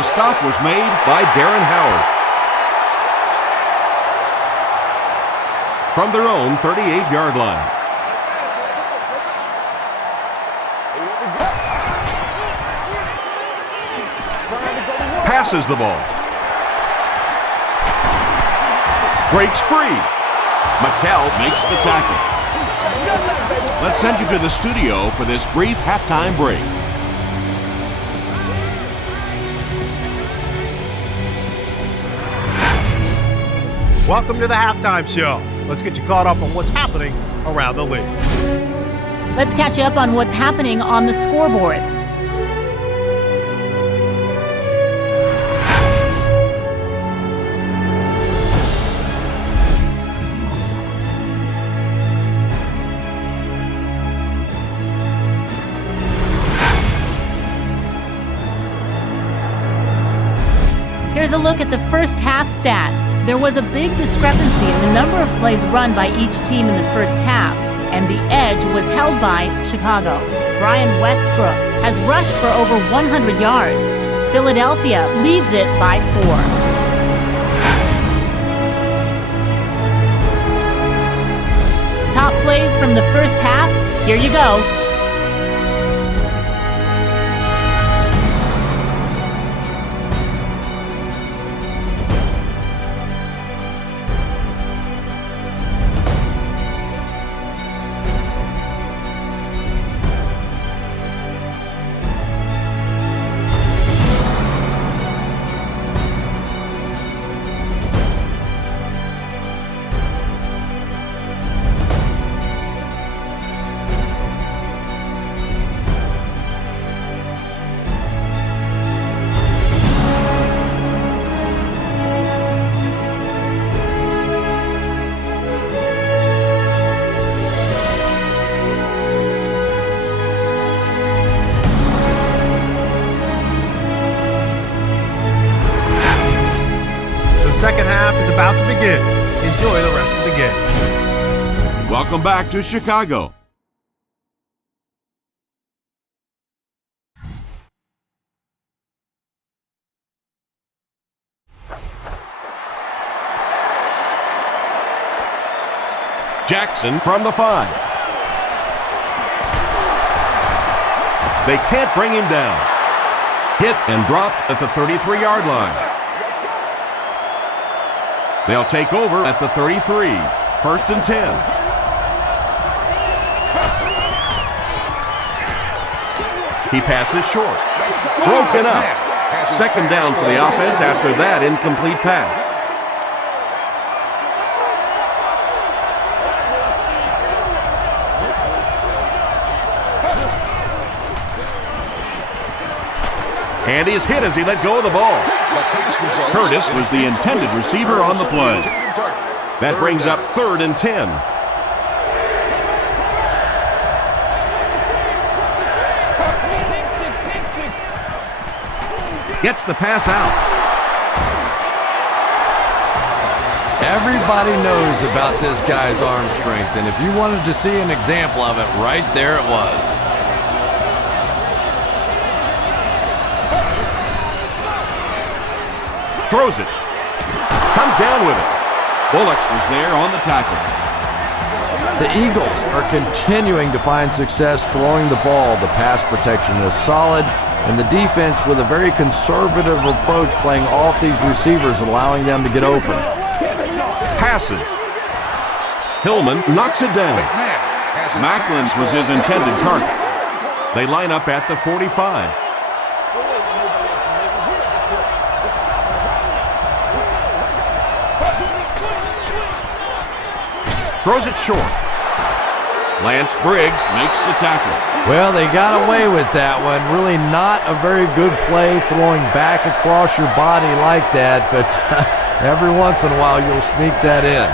The stop was made by Darren Howard. From their own 38-yard line. Passes the ball. Breaks free. McCall makes the tackle. Let's send you to the studio for this brief halftime break. Welcome to the halftime show. Let's get you caught up on what's happening around the league. Let's catch you up on what's happening on the scoreboards. Here's a look at the first half stats. There was a big discrepancy in the number of plays run by each team in the first half, and the edge was held by Chicago. Brian Westbrook has rushed for over 100 yards. Philadelphia leads it by 4. Top plays from the first half, here you go. Second half is about to begin. Enjoy the rest of the game. Welcome back to Chicago. Jackson from the 5. They can't bring him down. Hit and dropped at the 33-yard line. They'll take over at the 33. First and 10. He passes short. Broken up. Second down for the offense after that incomplete pass. And he's hit as he let go of the ball. Curtis was the intended receiver on the play. That brings up 3rd and 10. Gets the pass out. Everybody knows about this guy's arm strength, and if you wanted to see an example of it, right there it was. Throws it. Comes down with it. Bullocks was there on the tackle. The Eagles are continuing to find success throwing the ball. The pass protection is solid, and the defense with a very conservative approach playing off these receivers, allowing them to get open. Passes. Hillman knocks it down. Macklin was his intended target. They line up at the 45. Throws it short. Lance Briggs makes the tackle. Well, they got away with that one. Really not a very good play throwing back across your body like that, but every once in a while you'll sneak that in.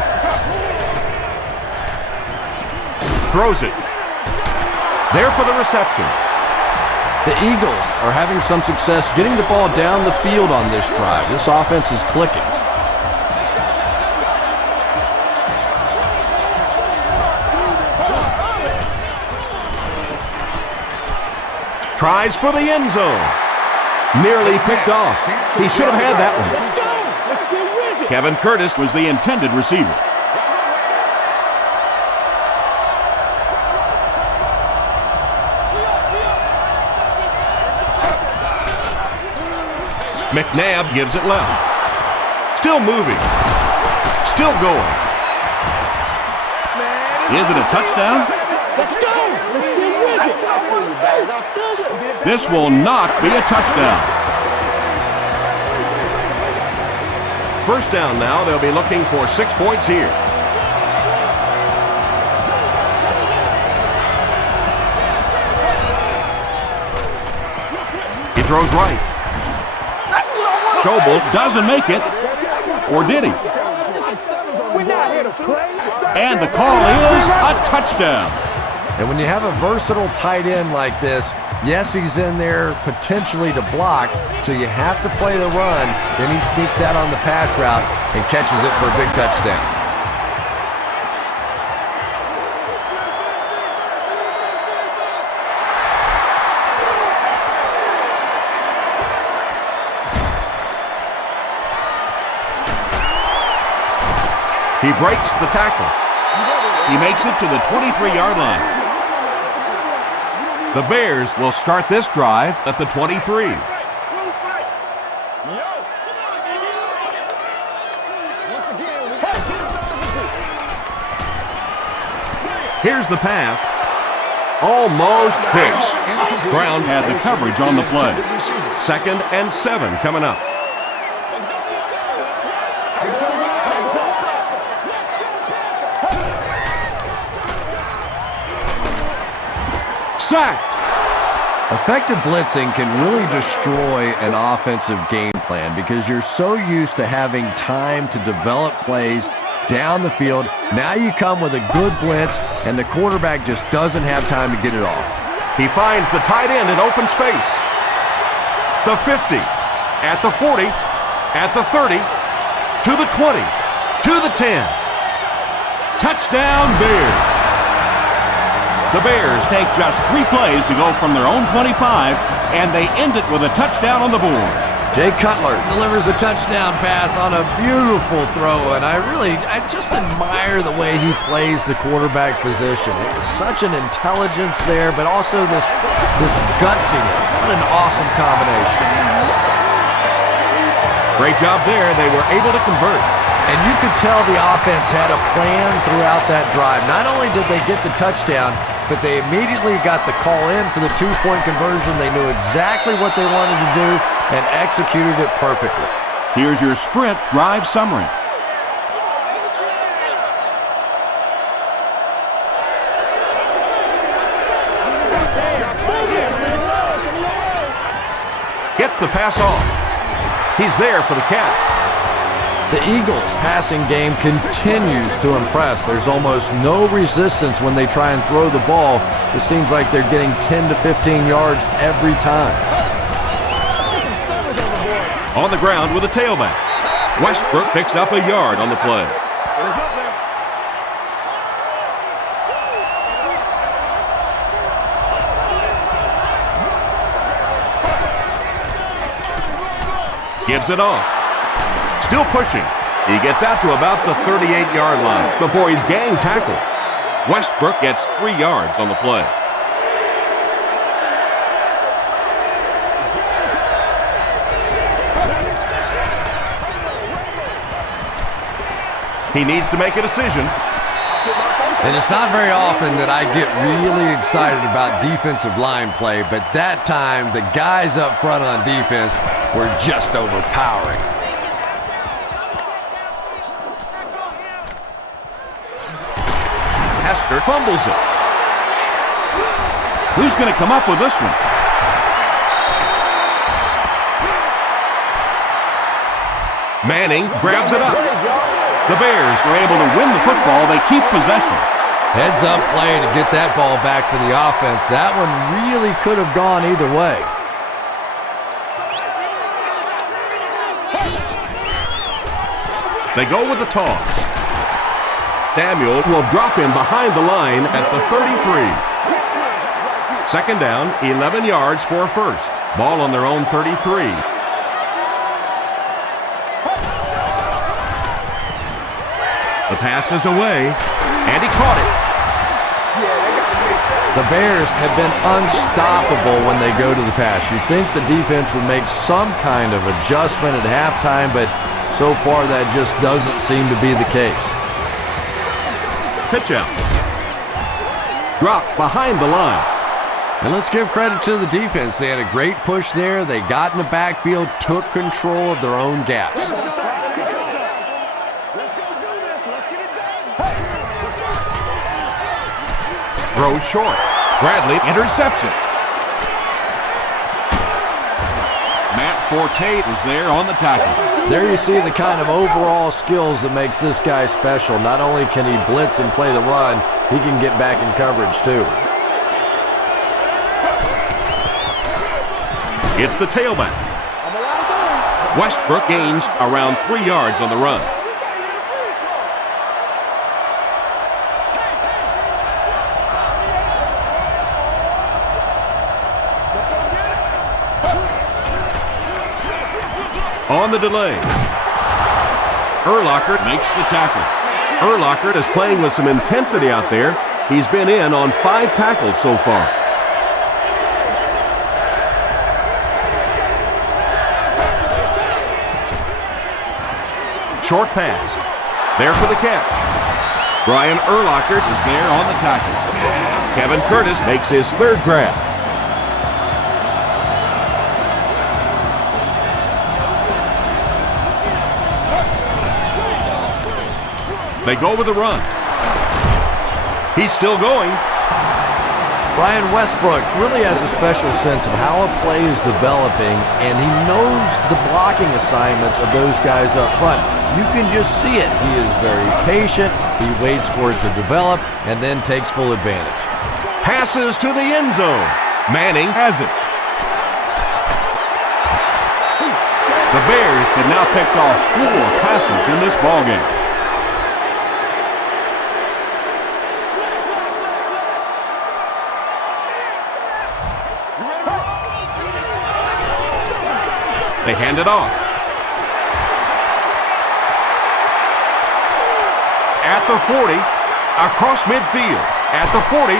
Throws it. There for the reception. The Eagles are having some success getting the ball down the field on this drive. This offense is clicking. Tries for the end zone. Nearly picked off. He should have had that one. Let's go. Let's get with it. Kevin Curtis was the intended receiver. McNabb gives it left. Still moving. Still going. Is it a touchdown? Let's go. Let's get with it. This will not be a touchdown. First down now. They'll be looking for 6 points here. He throws right. Schobel doesn't make it. Or did he? We're not here to play. And the call is a touchdown. And when you have a versatile tight end like this, yes, he's in there potentially to block, so you have to play the run. Then he sneaks out on the pass route and catches it for a big touchdown. He breaks the tackle. He makes it to the 23-yard line. The Bears will start this drive at the 23. Here's the pass. Almost hits. Brown had the coverage on the play. 2nd and 7 coming up. Sacked. Effective blitzing can really destroy an offensive game plan because you're so used to having time to develop plays down the field. Now you come with a good blitz, and the quarterback just doesn't have time to get it off. He finds the tight end in open space. The 50, at the 40, at the 30, to the 20, to the 10. Touchdown Bears. The Bears take just 3 plays to go from their own 25, and they end it with a touchdown on the board. Jay Cutler delivers a touchdown pass on a beautiful throw, and I just admire the way he plays the quarterback position. It's such an intelligence there, but also this gutsiness. What an awesome combination. Great job there. They were able to convert. And you could tell the offense had a plan throughout that drive. Not only did they get the touchdown, but they immediately got the call in for the 2-point conversion. They knew exactly what they wanted to do and executed it perfectly. Here's your sprint drive summary. Gets the pass off. He's there for the catch. The Eagles' passing game continues to impress. There's almost no resistance when they try and throw the ball. It seems like they're getting 10 to 15 yards every time. On the ground with a tailback. Westbrook picks up a yard on the play. Gives it off. Still pushing. He gets out to about the 38-yard line before he's gang tackled. Westbrook gets 3 yards on the play. He needs to make a decision. And it's not very often that I get really excited about defensive line play, but that time the guys up front on defense were just overpowering. Hester fumbles it. Who's going to come up with this one? Manning grabs it up. The Bears Are able to win the football. They keep possession. Heads up play to get that ball back for the offense. That one really could have gone either way. They go with the toss. Samuel will drop him behind the line at the 33. 2nd down, 11 yards for a first. Ball on their own 33. The pass is away, and he caught it. The Bears have been unstoppable when they go to the pass. You'd think the defense would make some kind of adjustment at halftime, but so far that just doesn't seem to be the case. Pitch out. Dropped behind the line. And let's give credit to the defense. They had a great push there. They got in the backfield, took control of their own gaps. Throws short. Bradley intercepts it. Matt Forte is there on the tackle. There you see the kind of overall skills that makes this guy special. Not only can he blitz and play the run, he can get back in coverage too. It's the tailback. Westbrook gains around 3 yards on the run. On the delay. Urlacher makes the tackle. Urlacher is playing with some intensity out there. He's been in on 5 tackles so far. Short pass. There for the catch. Brian Urlacher is there on the tackle. Kevin Curtis makes his 3rd grab. They go with the run. He's still going. Brian Westbrook really has a special sense of how a play is developing, and he knows the blocking assignments of those guys up front. You can just see it. He is very patient. He waits for it to develop and then takes full advantage. Passes to the end zone. Manning has it. The Bears have now picked off 4 passes in this ballgame. They hand it off. At the 40, across midfield. At the 40,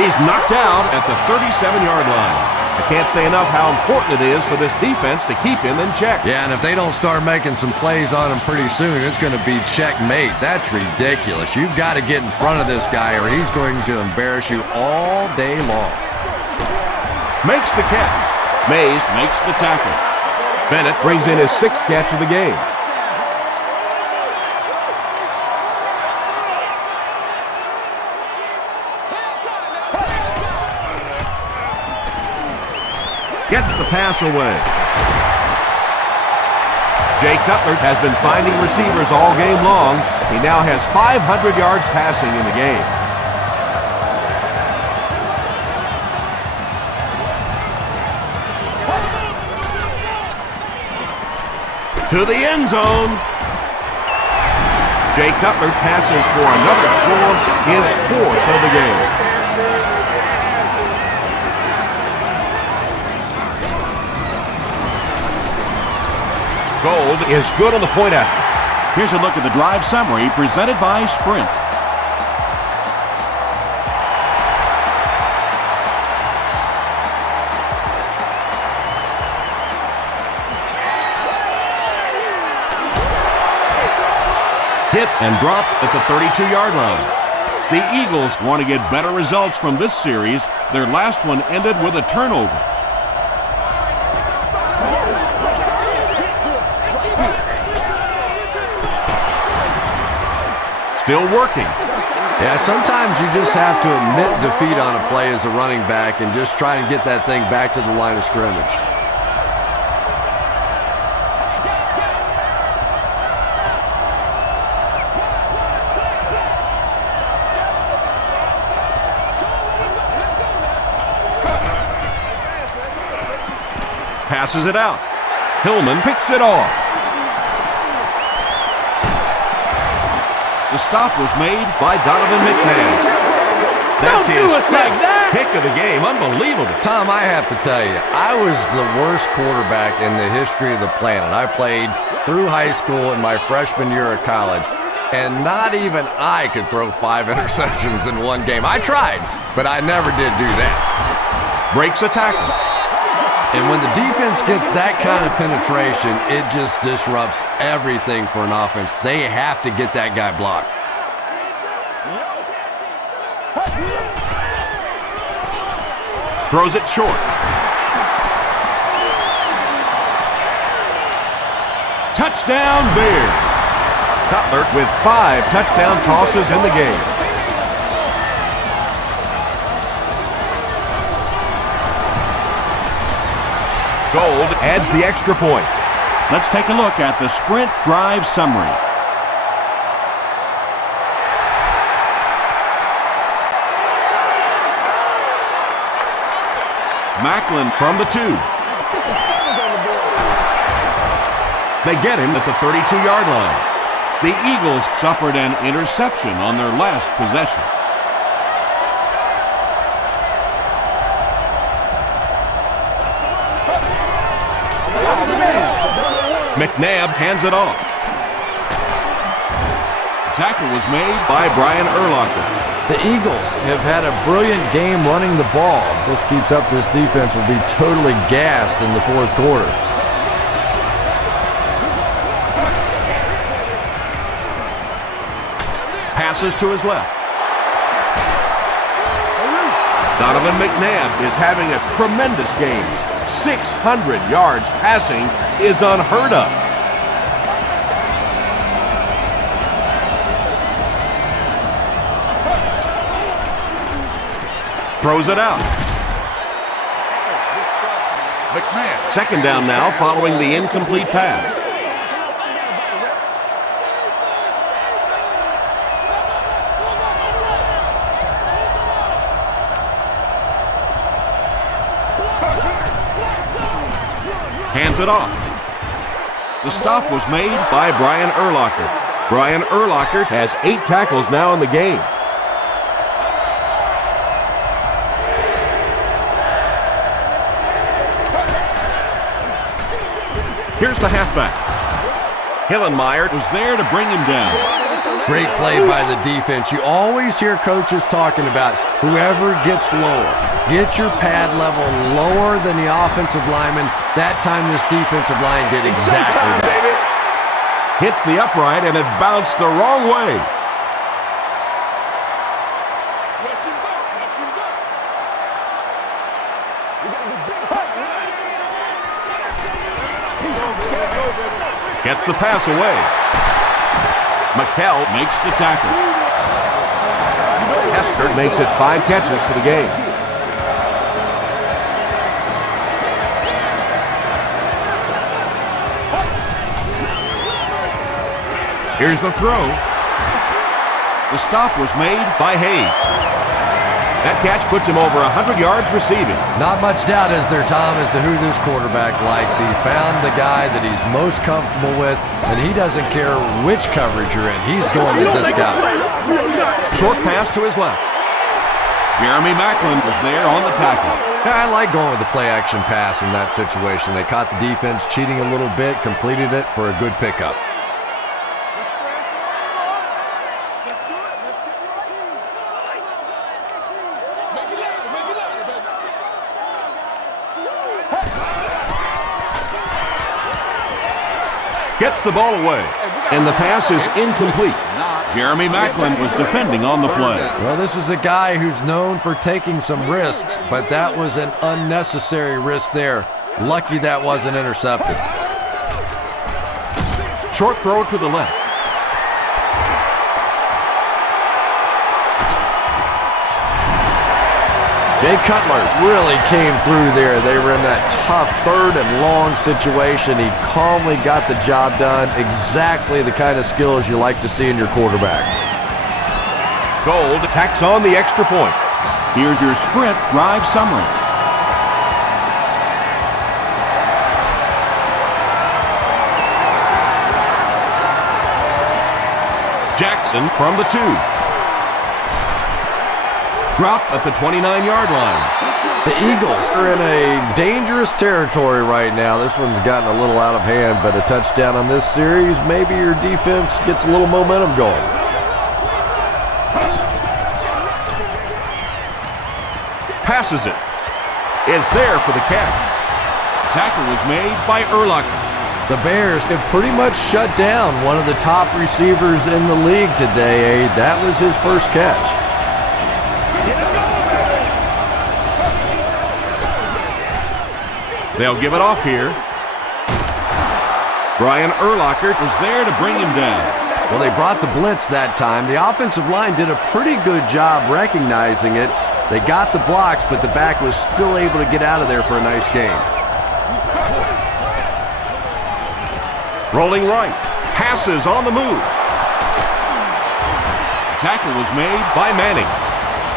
he's knocked out at the 37-yard line. I can't say enough how important it is for this defense to keep him in check. Yeah, and if they don't start making some plays on him pretty soon, it's going to be checkmate. That's ridiculous. You've got to get in front of this guy or he's going to embarrass you all day long. Makes the catch. Mays makes the tackle. Bennett brings in his 6th catch of the game. Gets the pass away. Jay Cutler has been finding receivers all game long. He now has 500 yards passing in the game. To the end zone. Jay Cutler passes for another score, his 4th of the game. Gold is good on the point after. Here's a look at the drive summary presented by Sprint. Hit and dropped at the 32-yard line. The Eagles want to get better results from this series. Their last one ended with a turnover. Still working. Yeah, sometimes you just have to admit defeat on a play as a running back and just try and get that thing back to the line of scrimmage. Passes it out. Hillman picks it off. The stop was made by Donovan McNabb. That's his 5th. Pick of the game. Unbelievable. Tom, I have to tell you, I was the worst quarterback in the history of the planet. I played through high school and my freshman year of college, and not even I could throw 5 interceptions in one game. I tried, but I never did do that. Breaks a tackle. And when the defense gets that kind of penetration, it just disrupts everything for an offense. They have to get that guy blocked. Throws it short. Touchdown Bears. Cutler with 5 touchdown tosses in the game. Gold adds the extra point. Let's take a look at the sprint drive summary. Macklin from the 2. They get him at the 32-yard line. The Eagles suffered an interception on their last possession. McNabb hands it off. The tackle was made by Brian Urlacher. The Eagles have had a brilliant game running the ball. If this keeps up, this defense will be totally gassed in the fourth quarter. Passes to his left. Donovan McNabb is having a tremendous game. 600 yards passing is unheard of. Throws it out. McNabb. Second down now following the incomplete pass. Hands it off. The stop was made by Brian Urlacher. Brian Urlacher has 8 tackles now in the game. Here's the halfback. Hillenmeyer was there to bring him down. Great play by the defense. You always hear coaches talking about whoever gets lower. Get your pad level lower than the offensive lineman. That time this defensive line did exactly that. Hits the upright and it bounced the wrong way. Gets the pass away. McKell makes the tackle. Hester makes it 5 catches for the game. Here's the throw. The stop was made by Hayes. That catch puts him over 100 yards receiving. Not much doubt, is there, Tom, as to who this quarterback likes. He found the guy that he's most comfortable with, and he doesn't care which coverage you're in. He's going with this guy. Short pass to his left. Jeremy Macklin was there on the tackle. Yeah, I like going with the play-action pass in that situation. They caught the defense cheating a little bit, completed it for a good pickup. Gets the ball away, and the pass is incomplete. Jeremy Macklin was defending on the play. Well, this is a guy who's known for taking some risks, but that was an unnecessary risk there. Lucky that wasn't intercepted. Short throw to the left. Jay Cutler really came through there. They were in that tough 3rd and long situation. He calmly got the job done. Exactly the kind of skills you like to see in your quarterback. Gold tacks on the extra point. Here's your sprint drive summary. Jackson from the 2. Dropped at the 29-yard line. The Eagles are in a dangerous territory right now. This one's gotten a little out of hand, but a touchdown on this series, maybe your defense gets a little momentum going. Passes it. Is there for the catch. Tackle was made by Urlacher. The Bears have pretty much shut down one of the top receivers in the league today. That was his first catch. They'll give it off here. Brian Urlacher was there to bring him down. Well, they brought the blitz that time. The offensive line did a pretty good job recognizing it. They got the blocks, but the back was still able to get out of there for a nice gain. Rolling right. Passes on the move. Tackle was made by Manning.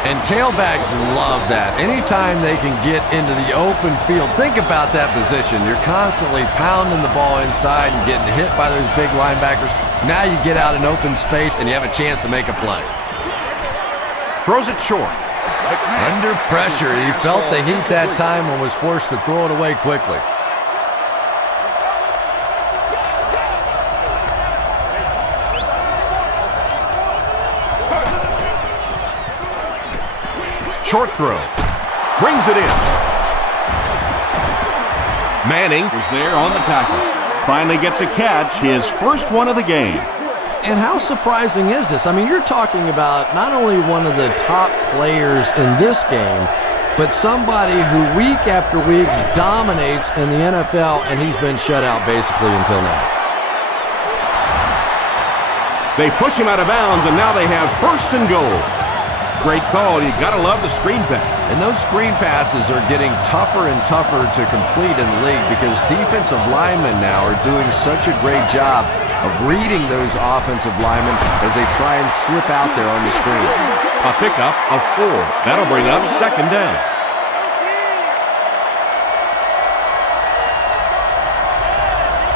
And tailbacks love that. Anytime they can get into the open field, think about that position. You're constantly pounding the ball inside and getting hit by those big linebackers. Now you get out in open space and you have a chance to make a play. Throws it short. Under pressure. He felt the heat that time and was forced to throw it away quickly. Short throw. Brings it in. Manning was there on the tackle. Finally gets a catch, his first one of the game. And how surprising is this? I mean, you're talking about not only one of the top players in this game, but somebody who week after week dominates in the NFL, and he's been shut out basically until now. They push him out of bounds, and now they have first and goal. Great call. You gotta love the screen pass. And those screen passes are getting tougher and tougher to complete in the league because defensive linemen now are doing such a great job of reading those offensive linemen as they try and slip out there on the screen. A pickup of 4. That'll bring up second down.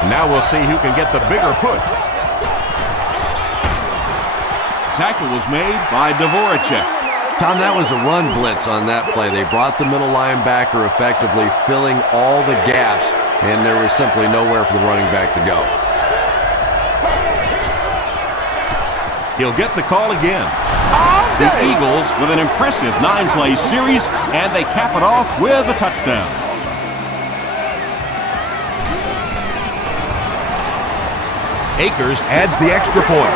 Now we'll see who can get the bigger push. Tackle was made by Dvoracek. Tom, that was a run blitz on that play. They brought the middle linebacker effectively, filling all the gaps, and there was simply nowhere for the running back to go. He'll get the call again. The Eagles with an impressive 9-play series, and they cap it off with a touchdown. Akers adds the extra point.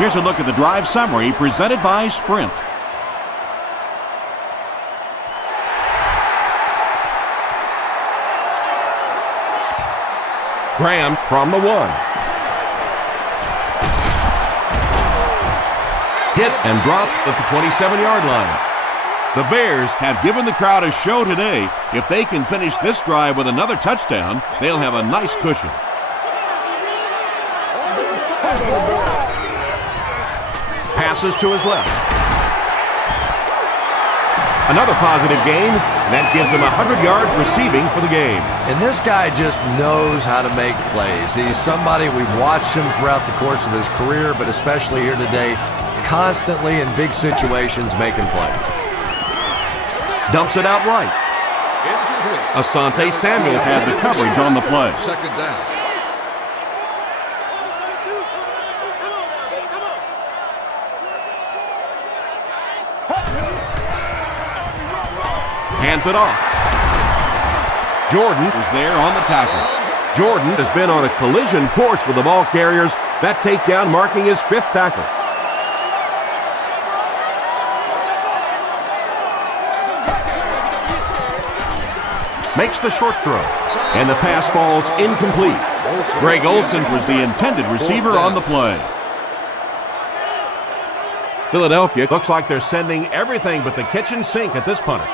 Here's a look at the drive summary presented by Sprint. Graham from the 1. Hit and dropped at the 27-yard line. The Bears have given the crowd a show today. If they can finish this drive with another touchdown, they'll have a nice cushion. Passes to his left. Another positive game, and that gives him 100 yards receiving for the game. And this guy just knows how to make plays. He's somebody we've watched him throughout the course of his career, but especially here today, constantly in big situations making plays. Dumps it out right. Asante Samuel had the coverage on the play. Second down. Hands it off. Jordan was there on the tackle. Jordan has been on a collision course with the ball carriers. That takedown marking his 5th tackle. Makes the short throw, and the pass falls incomplete. Greg Olsen was the intended receiver on the play. Philadelphia looks like they're sending everything but the kitchen sink at this punter.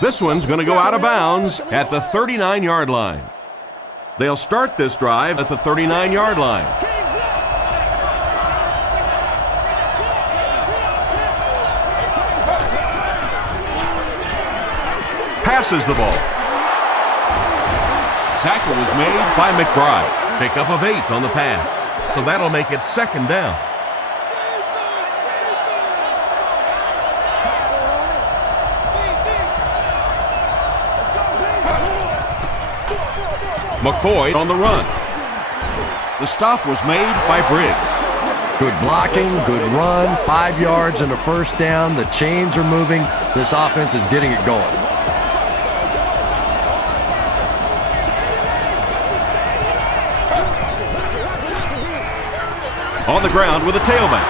This one's going to go out of bounds at the 39-yard line. They'll start this drive at the 39-yard line. Passes the ball. Tackle was made by McBride. Pickup of 8 on the pass. So that'll make it 2nd down. McCoy on the run. The stop was made by Briggs. Good blocking, good run, 5 yards and a 1st down. The chains are moving. This offense is getting it going. On the ground with a tailback.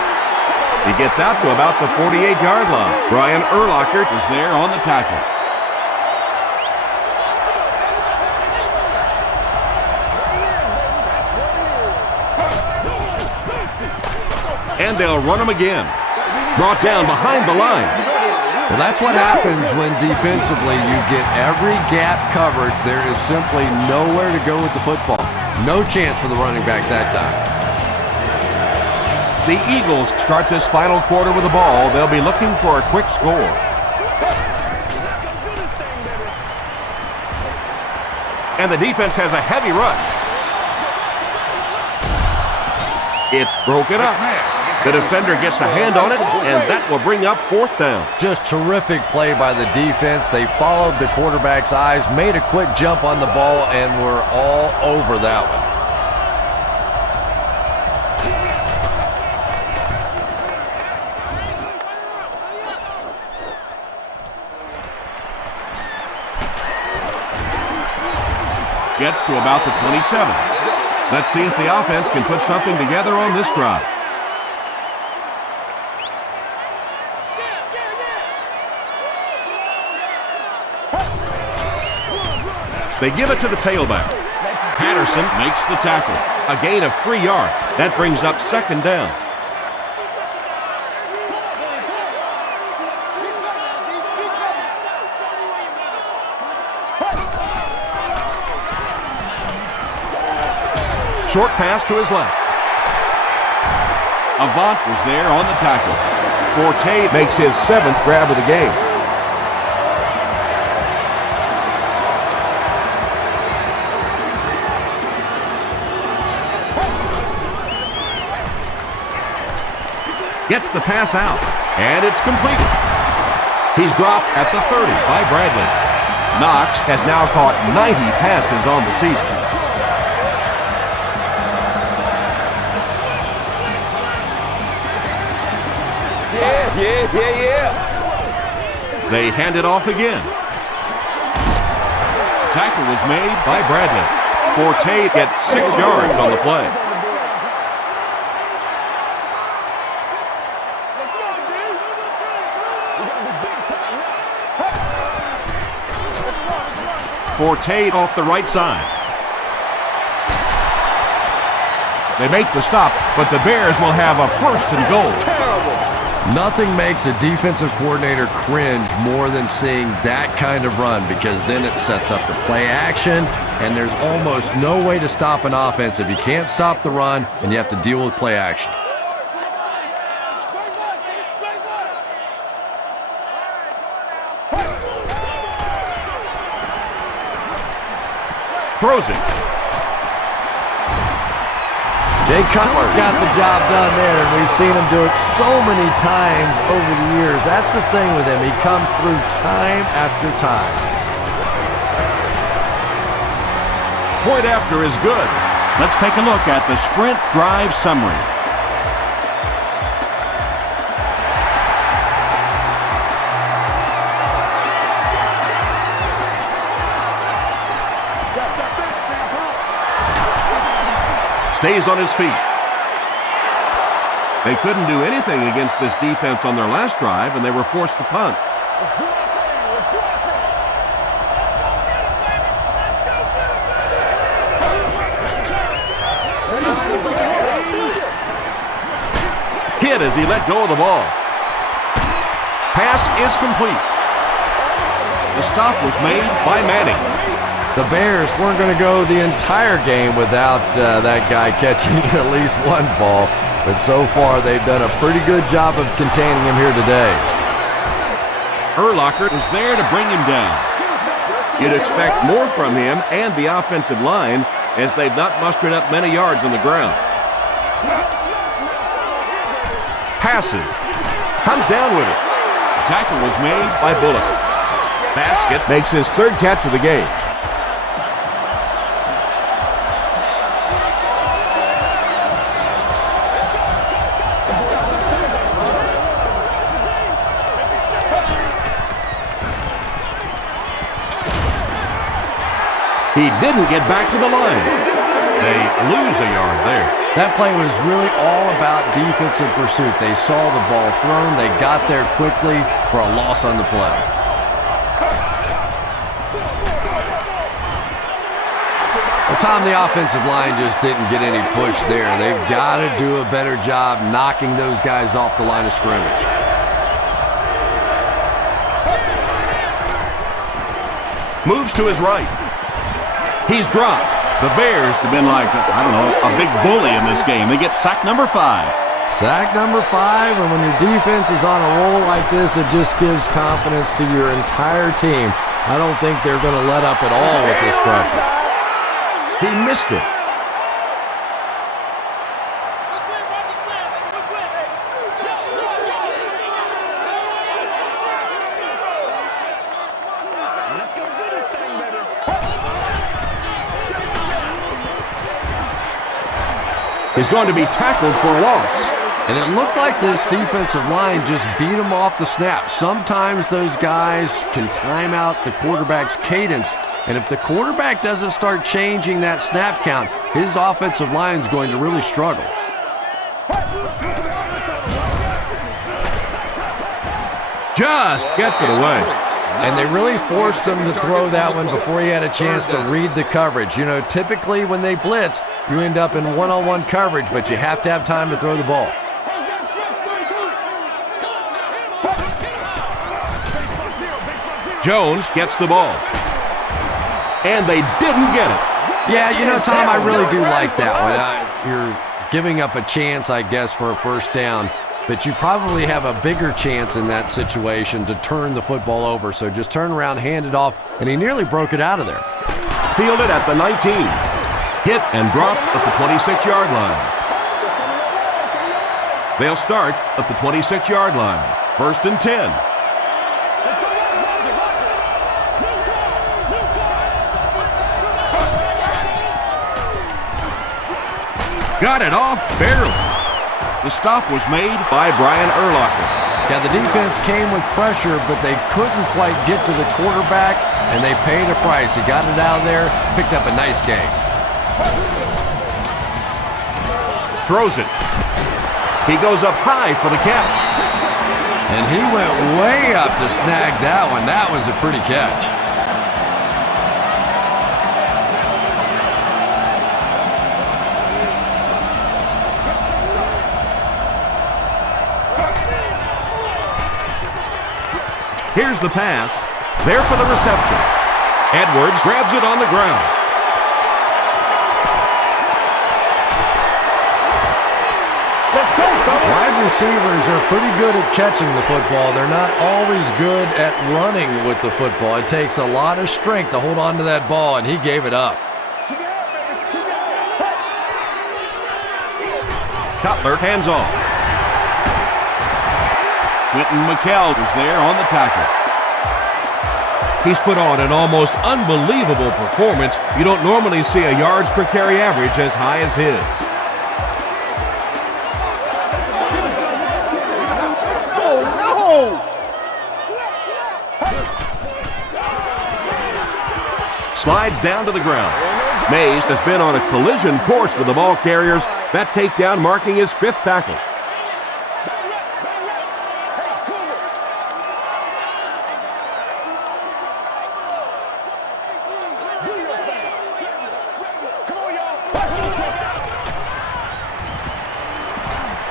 He gets out to about the 48-yard line. Brian Urlacher is there on the tackle. And they'll run him again. Brought down behind the line. Well, that's what happens when defensively you get every gap covered. There is simply nowhere to go with the football. No chance for the running back that time. The Eagles start this final quarter with the ball. They'll be looking for a quick score. And the defense has a heavy rush. It's broken up. The defender gets a hand on it, and that will bring up 4th down. Just terrific play by the defense. They followed the quarterback's eyes, made a quick jump on the ball, and were all over that one. Gets to about the 27. Let's see if the offense can put something together on this drive. They give it to the tailback. Patterson makes the tackle. A gain of 3 yards. That brings up 2nd down. Short pass to his left. Avant was there on the tackle. Forte makes his 7th grab of the game. Gets the pass out, and it's completed. He's dropped at the 30 by Bradley. Knox has now caught 90 passes on the season. Yeah. They hand it off again. Tackle was made by Bradley. Forte gets 6 yards on the play. Forte off the right side. They make the stop, but the Bears will have a 1st and goal. Nothing makes a defensive coordinator cringe more than seeing that kind of run, because then it sets up the play action, and there's almost no way to stop an offense if you can't stop the run and you have to deal with play action. Throws it. Jay Cutler got the job done there, and we've seen him do it so many times over the years. That's the thing with him. He comes through time after time. Point after is good. Let's take a look at the sprint drive summary. Stays on his feet. They couldn't do anything against this defense on their last drive, and they were forced to punt. Hit as he let go of the ball. Pass is complete. The stop was made by Manning. The Bears weren't going to go the entire game without that guy catching at least one ball, but so far they've done a pretty good job of containing him here today. Urlacher is there to bring him down. You'd expect more from him and the offensive line as they've not mustered up many yards on the ground. Passes. Comes down with it. The tackle was made by Bullock. Basket makes his third catch of the game. He didn't get back to the line. They lose a yard there. That play was really all about defensive pursuit. They saw the ball thrown. They got there quickly for a loss on the play. Well, Tom, the offensive line just didn't get any push there. They've got to do a better job knocking those guys off the line of scrimmage. Moves to his right. He's dropped. The Bears have been like, I don't know, a big bully in this game. They get sack number 5. Sack number 5, and when your defense is on a roll like this, it just gives confidence to your entire team. I don't think they're going to let up at all with this pressure. He missed it. Is going to be tackled for a loss. And it looked like this defensive line just beat him off the snap. Sometimes those guys can time out the quarterback's cadence, and if the quarterback doesn't start changing that snap count, his offensive line is going to really struggle. Just gets it away. And they really forced him to throw that one before he had a chance to read the coverage. You know, typically when they blitz, you end up in one-on-one coverage, but you have to have time to throw the ball. Jones gets the ball. And they didn't get it. Yeah, you know, Tom, I really do like that one. You're giving up a chance, I guess, for a first down, but you probably have a bigger chance in that situation to turn the football over. So just turn around, hand it off, and he nearly broke it out of there. Fielded at the 19. Hit and dropped at the 26-yard line. They'll start at the 26-yard line. 1st and 10. Got it off barely. The stop was made by Brian Urlacher. Yeah, the defense came with pressure, but they couldn't quite get to the quarterback, and they paid a price. He got it out of there, picked up a nice game. Throws it. He goes up high for the catch. And he went way up to snag that one. That was a pretty catch. Here's the pass. There for the reception. Edwards grabs it on the ground. Let's go, fellas. Wide receivers are pretty good at catching the football. They're not always good at running with the football. It takes a lot of strength to hold on to that ball, and he gave it up. Cutler hands off. Quentin McKell was there on the tackle. He's put on an almost unbelievable performance. You don't normally see a yards per carry average as high as his. Slides down to the ground. Mays has been on a collision course with the ball carriers. That takedown marking his 5th tackle.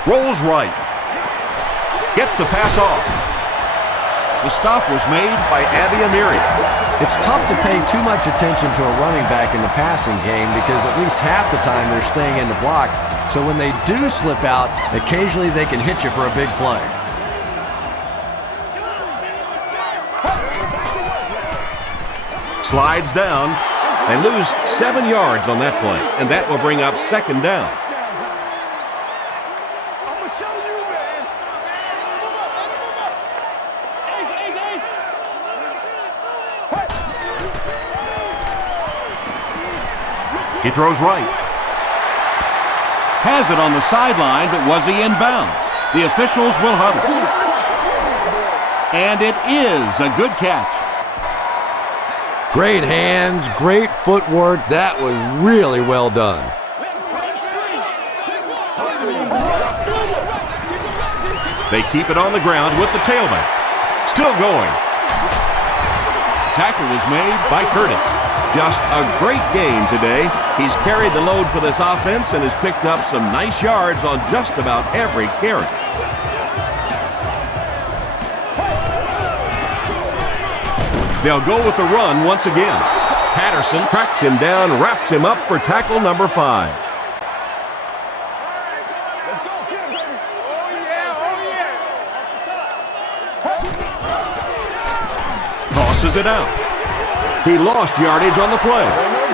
Rolls right. Gets the pass off. The stop was made by Abby Amiri. It's tough to pay too much attention to a running back in the passing game because at least half the time they're staying in the block. So when they do slip out, occasionally they can hit you for a big play. Slides down. They lose 7 yards on that play, and that will bring up second down. I'm going to show you, man. He throws right. Has it on the sideline, but was he in bounds? The officials will huddle. And it is a good catch. Great hands, great footwork. That was really well done. They keep it on the ground with the tailback. Still going. Tackle was made by Curtis. Just a great game today. He's carried the load for this offense and has picked up some nice yards on just about every carry. They'll go with the run once again. Patterson tracks him down, wraps him up for tackle number 5. Let's go, get him, baby. Oh, yeah, oh, yeah. Tosses it out. He lost yardage on the play.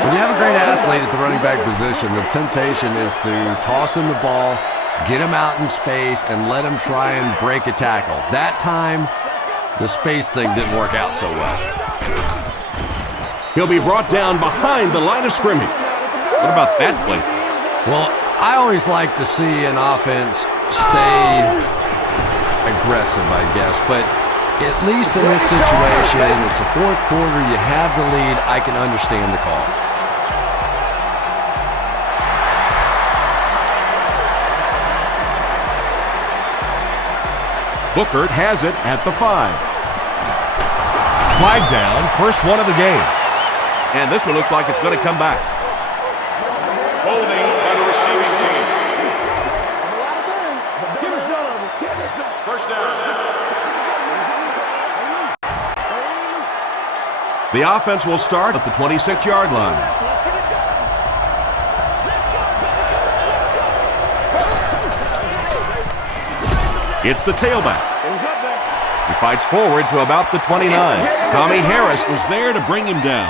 When you have a great athlete at the running back position, the temptation is to toss him the ball, get him out in space, and let him try and break a tackle. That time, the space thing didn't work out so well. He'll be brought down behind the line of scrimmage. What about that play? Well, I always like to see an offense stay aggressive, I guess, but at least in this situation, it's the fourth quarter, you have the lead, I can understand the call. Booker has it at the 5. Flag down, first one of the game. And this one looks like it's going to come back. Holding by the receiving team. First down. The offense will start at the 26-yard line. It's the tailback. He fights forward to about the 29. Tommy Harris was there to bring him down.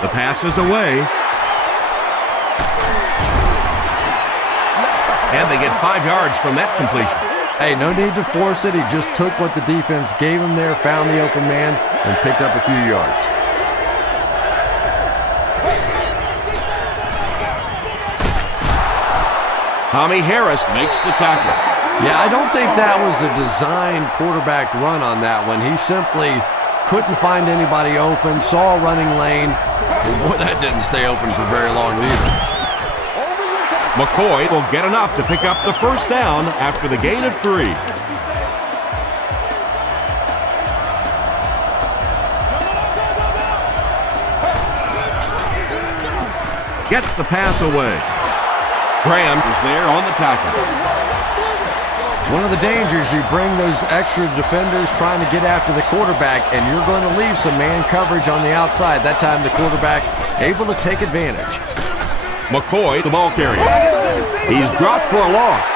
The pass is away. And they get 5 yards from that completion. Hey, no need to force it. He just took what the defense gave him there, found the open man, and picked up a few yards. Tommy Harris makes the tackle. Yeah, I don't think that was a designed quarterback run on that one. He simply couldn't find anybody open, saw a running lane. Boy, that didn't stay open for very long either. McCoy will get enough to pick up the first down after the gain of 3. Gets the pass away. Graham is there on the tackle. It's one of the dangers. You bring those extra defenders trying to get after the quarterback, and you're going to leave some man coverage on the outside. That time the quarterback able to take advantage. McCoy, the ball carrier. He's dropped for a loss.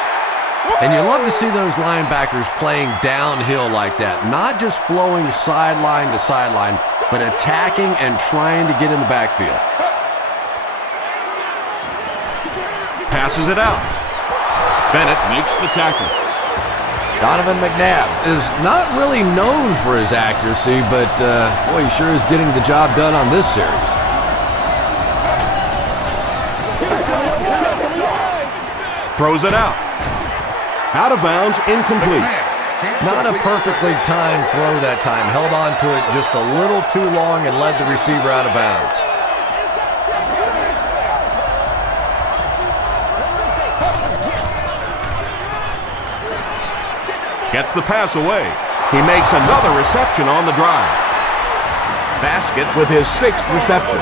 And you love to see those linebackers playing downhill like that. Not just flowing sideline to sideline, but attacking and trying to get in the backfield. Passes it out. Bennett makes the tackle. Donovan McNabb is not really known for his accuracy, but boy, he sure is getting the job done on this series. Throws it out. Out of bounds, incomplete. Not a perfectly timed throw that time. Held on to it just a little too long and led the receiver out of bounds. Gets the pass away. He makes another reception on the drive. Basket with his 6th reception.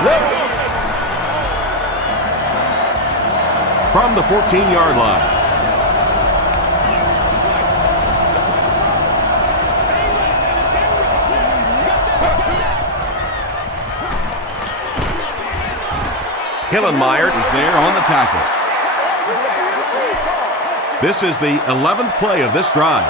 From the 14-yard line. Hillenmeyer is there on the tackle. This is the 11th play of this drive.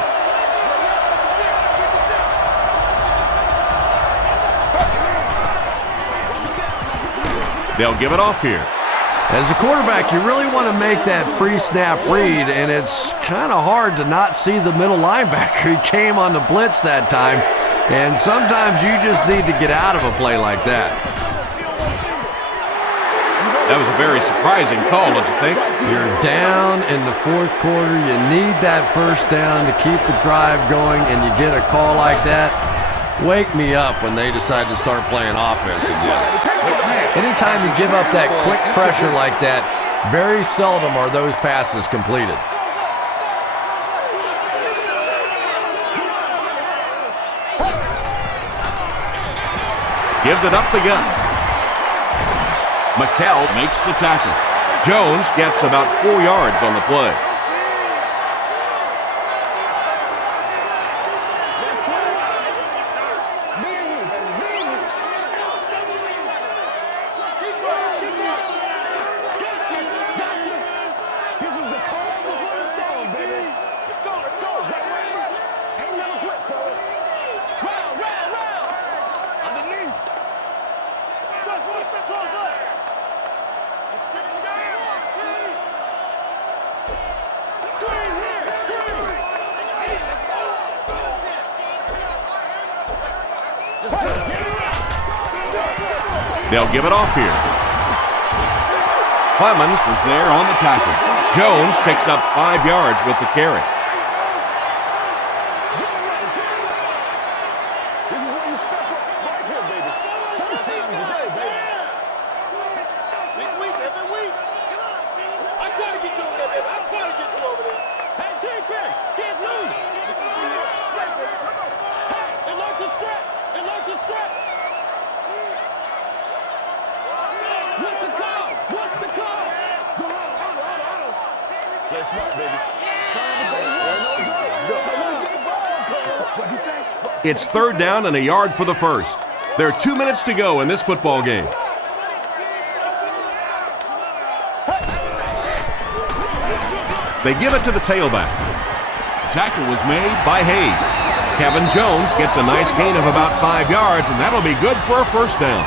They'll give it off here. As a quarterback, you really want to make that pre-snap read, and it's kind of hard to not see the middle linebacker. He came on the blitz that time, and sometimes you just need to get out of a play like that. That was a very surprising call, don't you think? You're down in the fourth quarter. You need that first down to keep the drive going, and you get a call like that. Wake me up when they decide to start playing offense again. Anytime you give up that quick pressure like that, very seldom are those passes completed. Gives it up the gut. McKell makes the tackle. Jones gets about 4 yards on the play. They'll give it off here. Clemens was there on the tackle. Jones picks up 5 yards with the carry. This is where you step up right here, baby. Showtime today, baby. Big week, every week. I'm trying to get you over there, baby. I'm trying to get you over there. Hey, defense, get loose. Hey, it likes to stretch. It likes to stretch. What's the call? What's the call? Play smart, baby. It's 3rd down and a yard for the first. There are 2 minutes to go in this football game. They give it to the tailback. Tackle was made by Hayes. Kevin Jones gets a nice gain of about 5 yards, and that'll be good for a first down.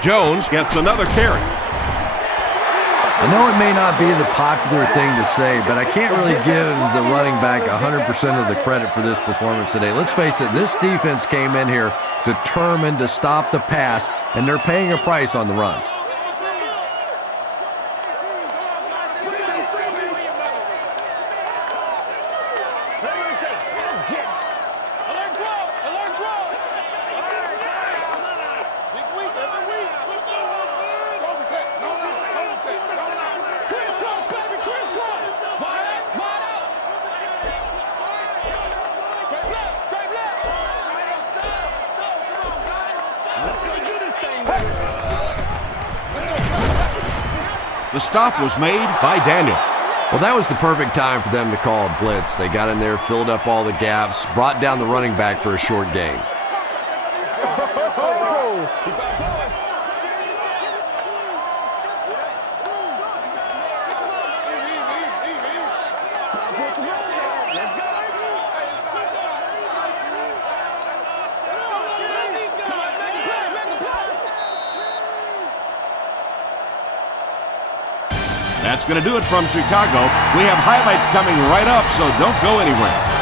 Jones gets another carry. I know it may not be the popular thing to say, but I can't really give the running back 100% of the credit for this performance today. Let's face it, this defense came in here determined to stop the pass, and they're paying a price on the run. The stop was made by Daniel. Well, that was the perfect time for them to call a blitz. They got in there, filled up all the gaps, brought down the running back for a short gain. That's going to do it from Chicago. We have highlights coming right up, so don't go anywhere.